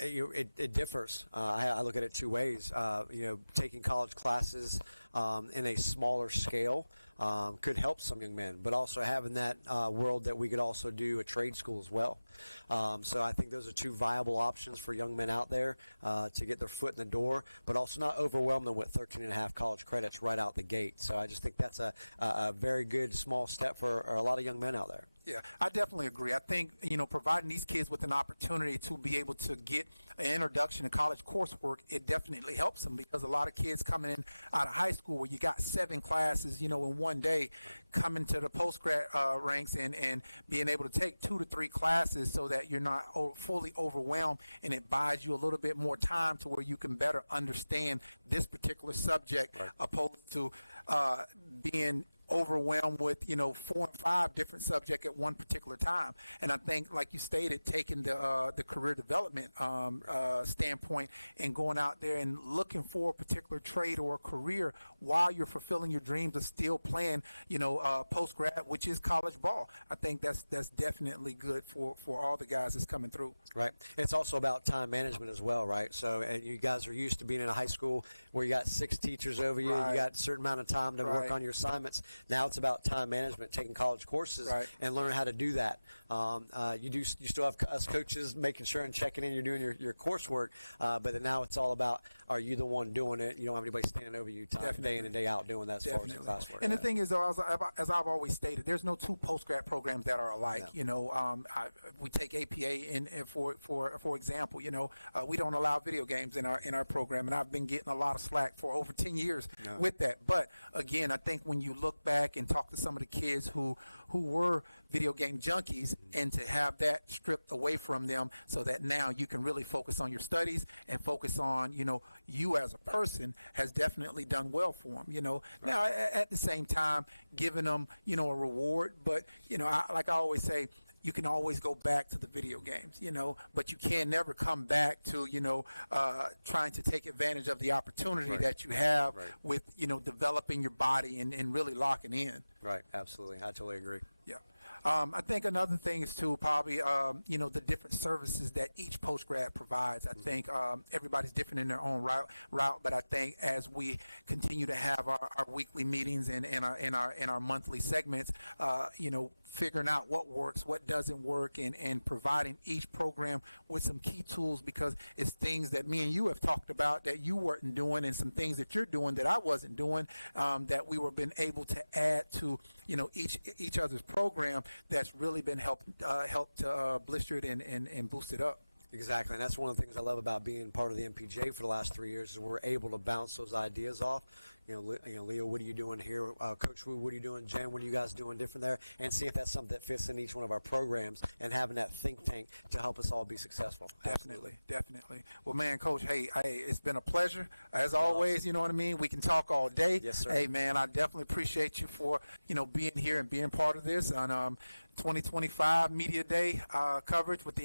It differs. I look at it two ways. Taking college classes in a smaller scale could help some young men, but also having that world that we could also do a trade school as well. So I think those are two viable options for young men out there to get their foot in the door, but also not overwhelm them with 13 and a half college credits right out the gate. So I just think that's a very good small step for a lot of young men out there. Yeah, I definitely agree. I think, providing these kids with an opportunity to be able to get an introduction to college coursework, it definitely helps them, because a lot of kids coming in out of high school where you got 7 classes, in one day, coming to the post-grad ranks and being able to take 2 to 3 classes so that you're not fully overwhelmed, and it buys you a little bit more time to where you can better understand this particular subject, right, opposed to being overwhelmed with 4 and 5 different subjects at one particular time. And I think, like you stated, taking the career development standpoint and going out there and looking for a particular trade or a career while you're fulfilling your dreams of still playing post grad, which is college ball. I think that's definitely good for all the guys that's coming through. Right. It's also about time management as well, right? So, and you guys are used to being in a high school where you got 6 teachers over you, right, you got a certain amount of time to work on your assignments. Now it's about time management, taking college courses, right, and learning how to do that. You still have us coaches making sure and checking in you're doing your coursework, but then now it's all about, are you the one doing it? You don't have anybody standing over you day in and day out doing that as far as the classwork. And the thing is, though, as I've always stated, there's no 2 post-grad programs that are alike. No. We take APA for example. We don't allow video games in our program, and I've been getting a lot of slack for over 10 years with that. But again, I think when you look back and talk to some of the kids who were video game junkies, and to have that stripped away from them so that now you can really focus on your studies and focus on, you as a person, has definitely done well for them, Now, at the same time, giving them, a reward. But, like I always say, you can always go back to the video games, but you can never come back to, trying to take advantage of the opportunity that you have with, developing your body and really locking in. Right, absolutely. I totally agree. Yeah. I think another thing is, too, probably, the different services that each post-grad provides. I think everybody's different in their own route, but I think as we continue to have our weekly meetings and our monthly segments, figuring out what works, what doesn't work, and providing each program with some key tools, because it's things that me and you have talked about that you weren't doing, and some things that you're doing that I wasn't doing, that we were been able to add to each other's program, that's really been helped to blister it and boost it up. Exactly, and that's one of the things I love about being part of the NPGA for the last 3 years, is we're able to bounce those ideas off. Leo, what are you doing here? Coach Wu, what are you doing? Jen, what are you guys doing different there? And see if that's something that fits in each one of our programs, and having that think tank to help us all be successful. Definitely. Well, man, Coach, hey, it's been a pleasure. As always, you know what I mean? We can talk all day. Yes, sir. Hey, man, I definitely appreciate you for, being here and being part of this on 2025 Media Day coverage with the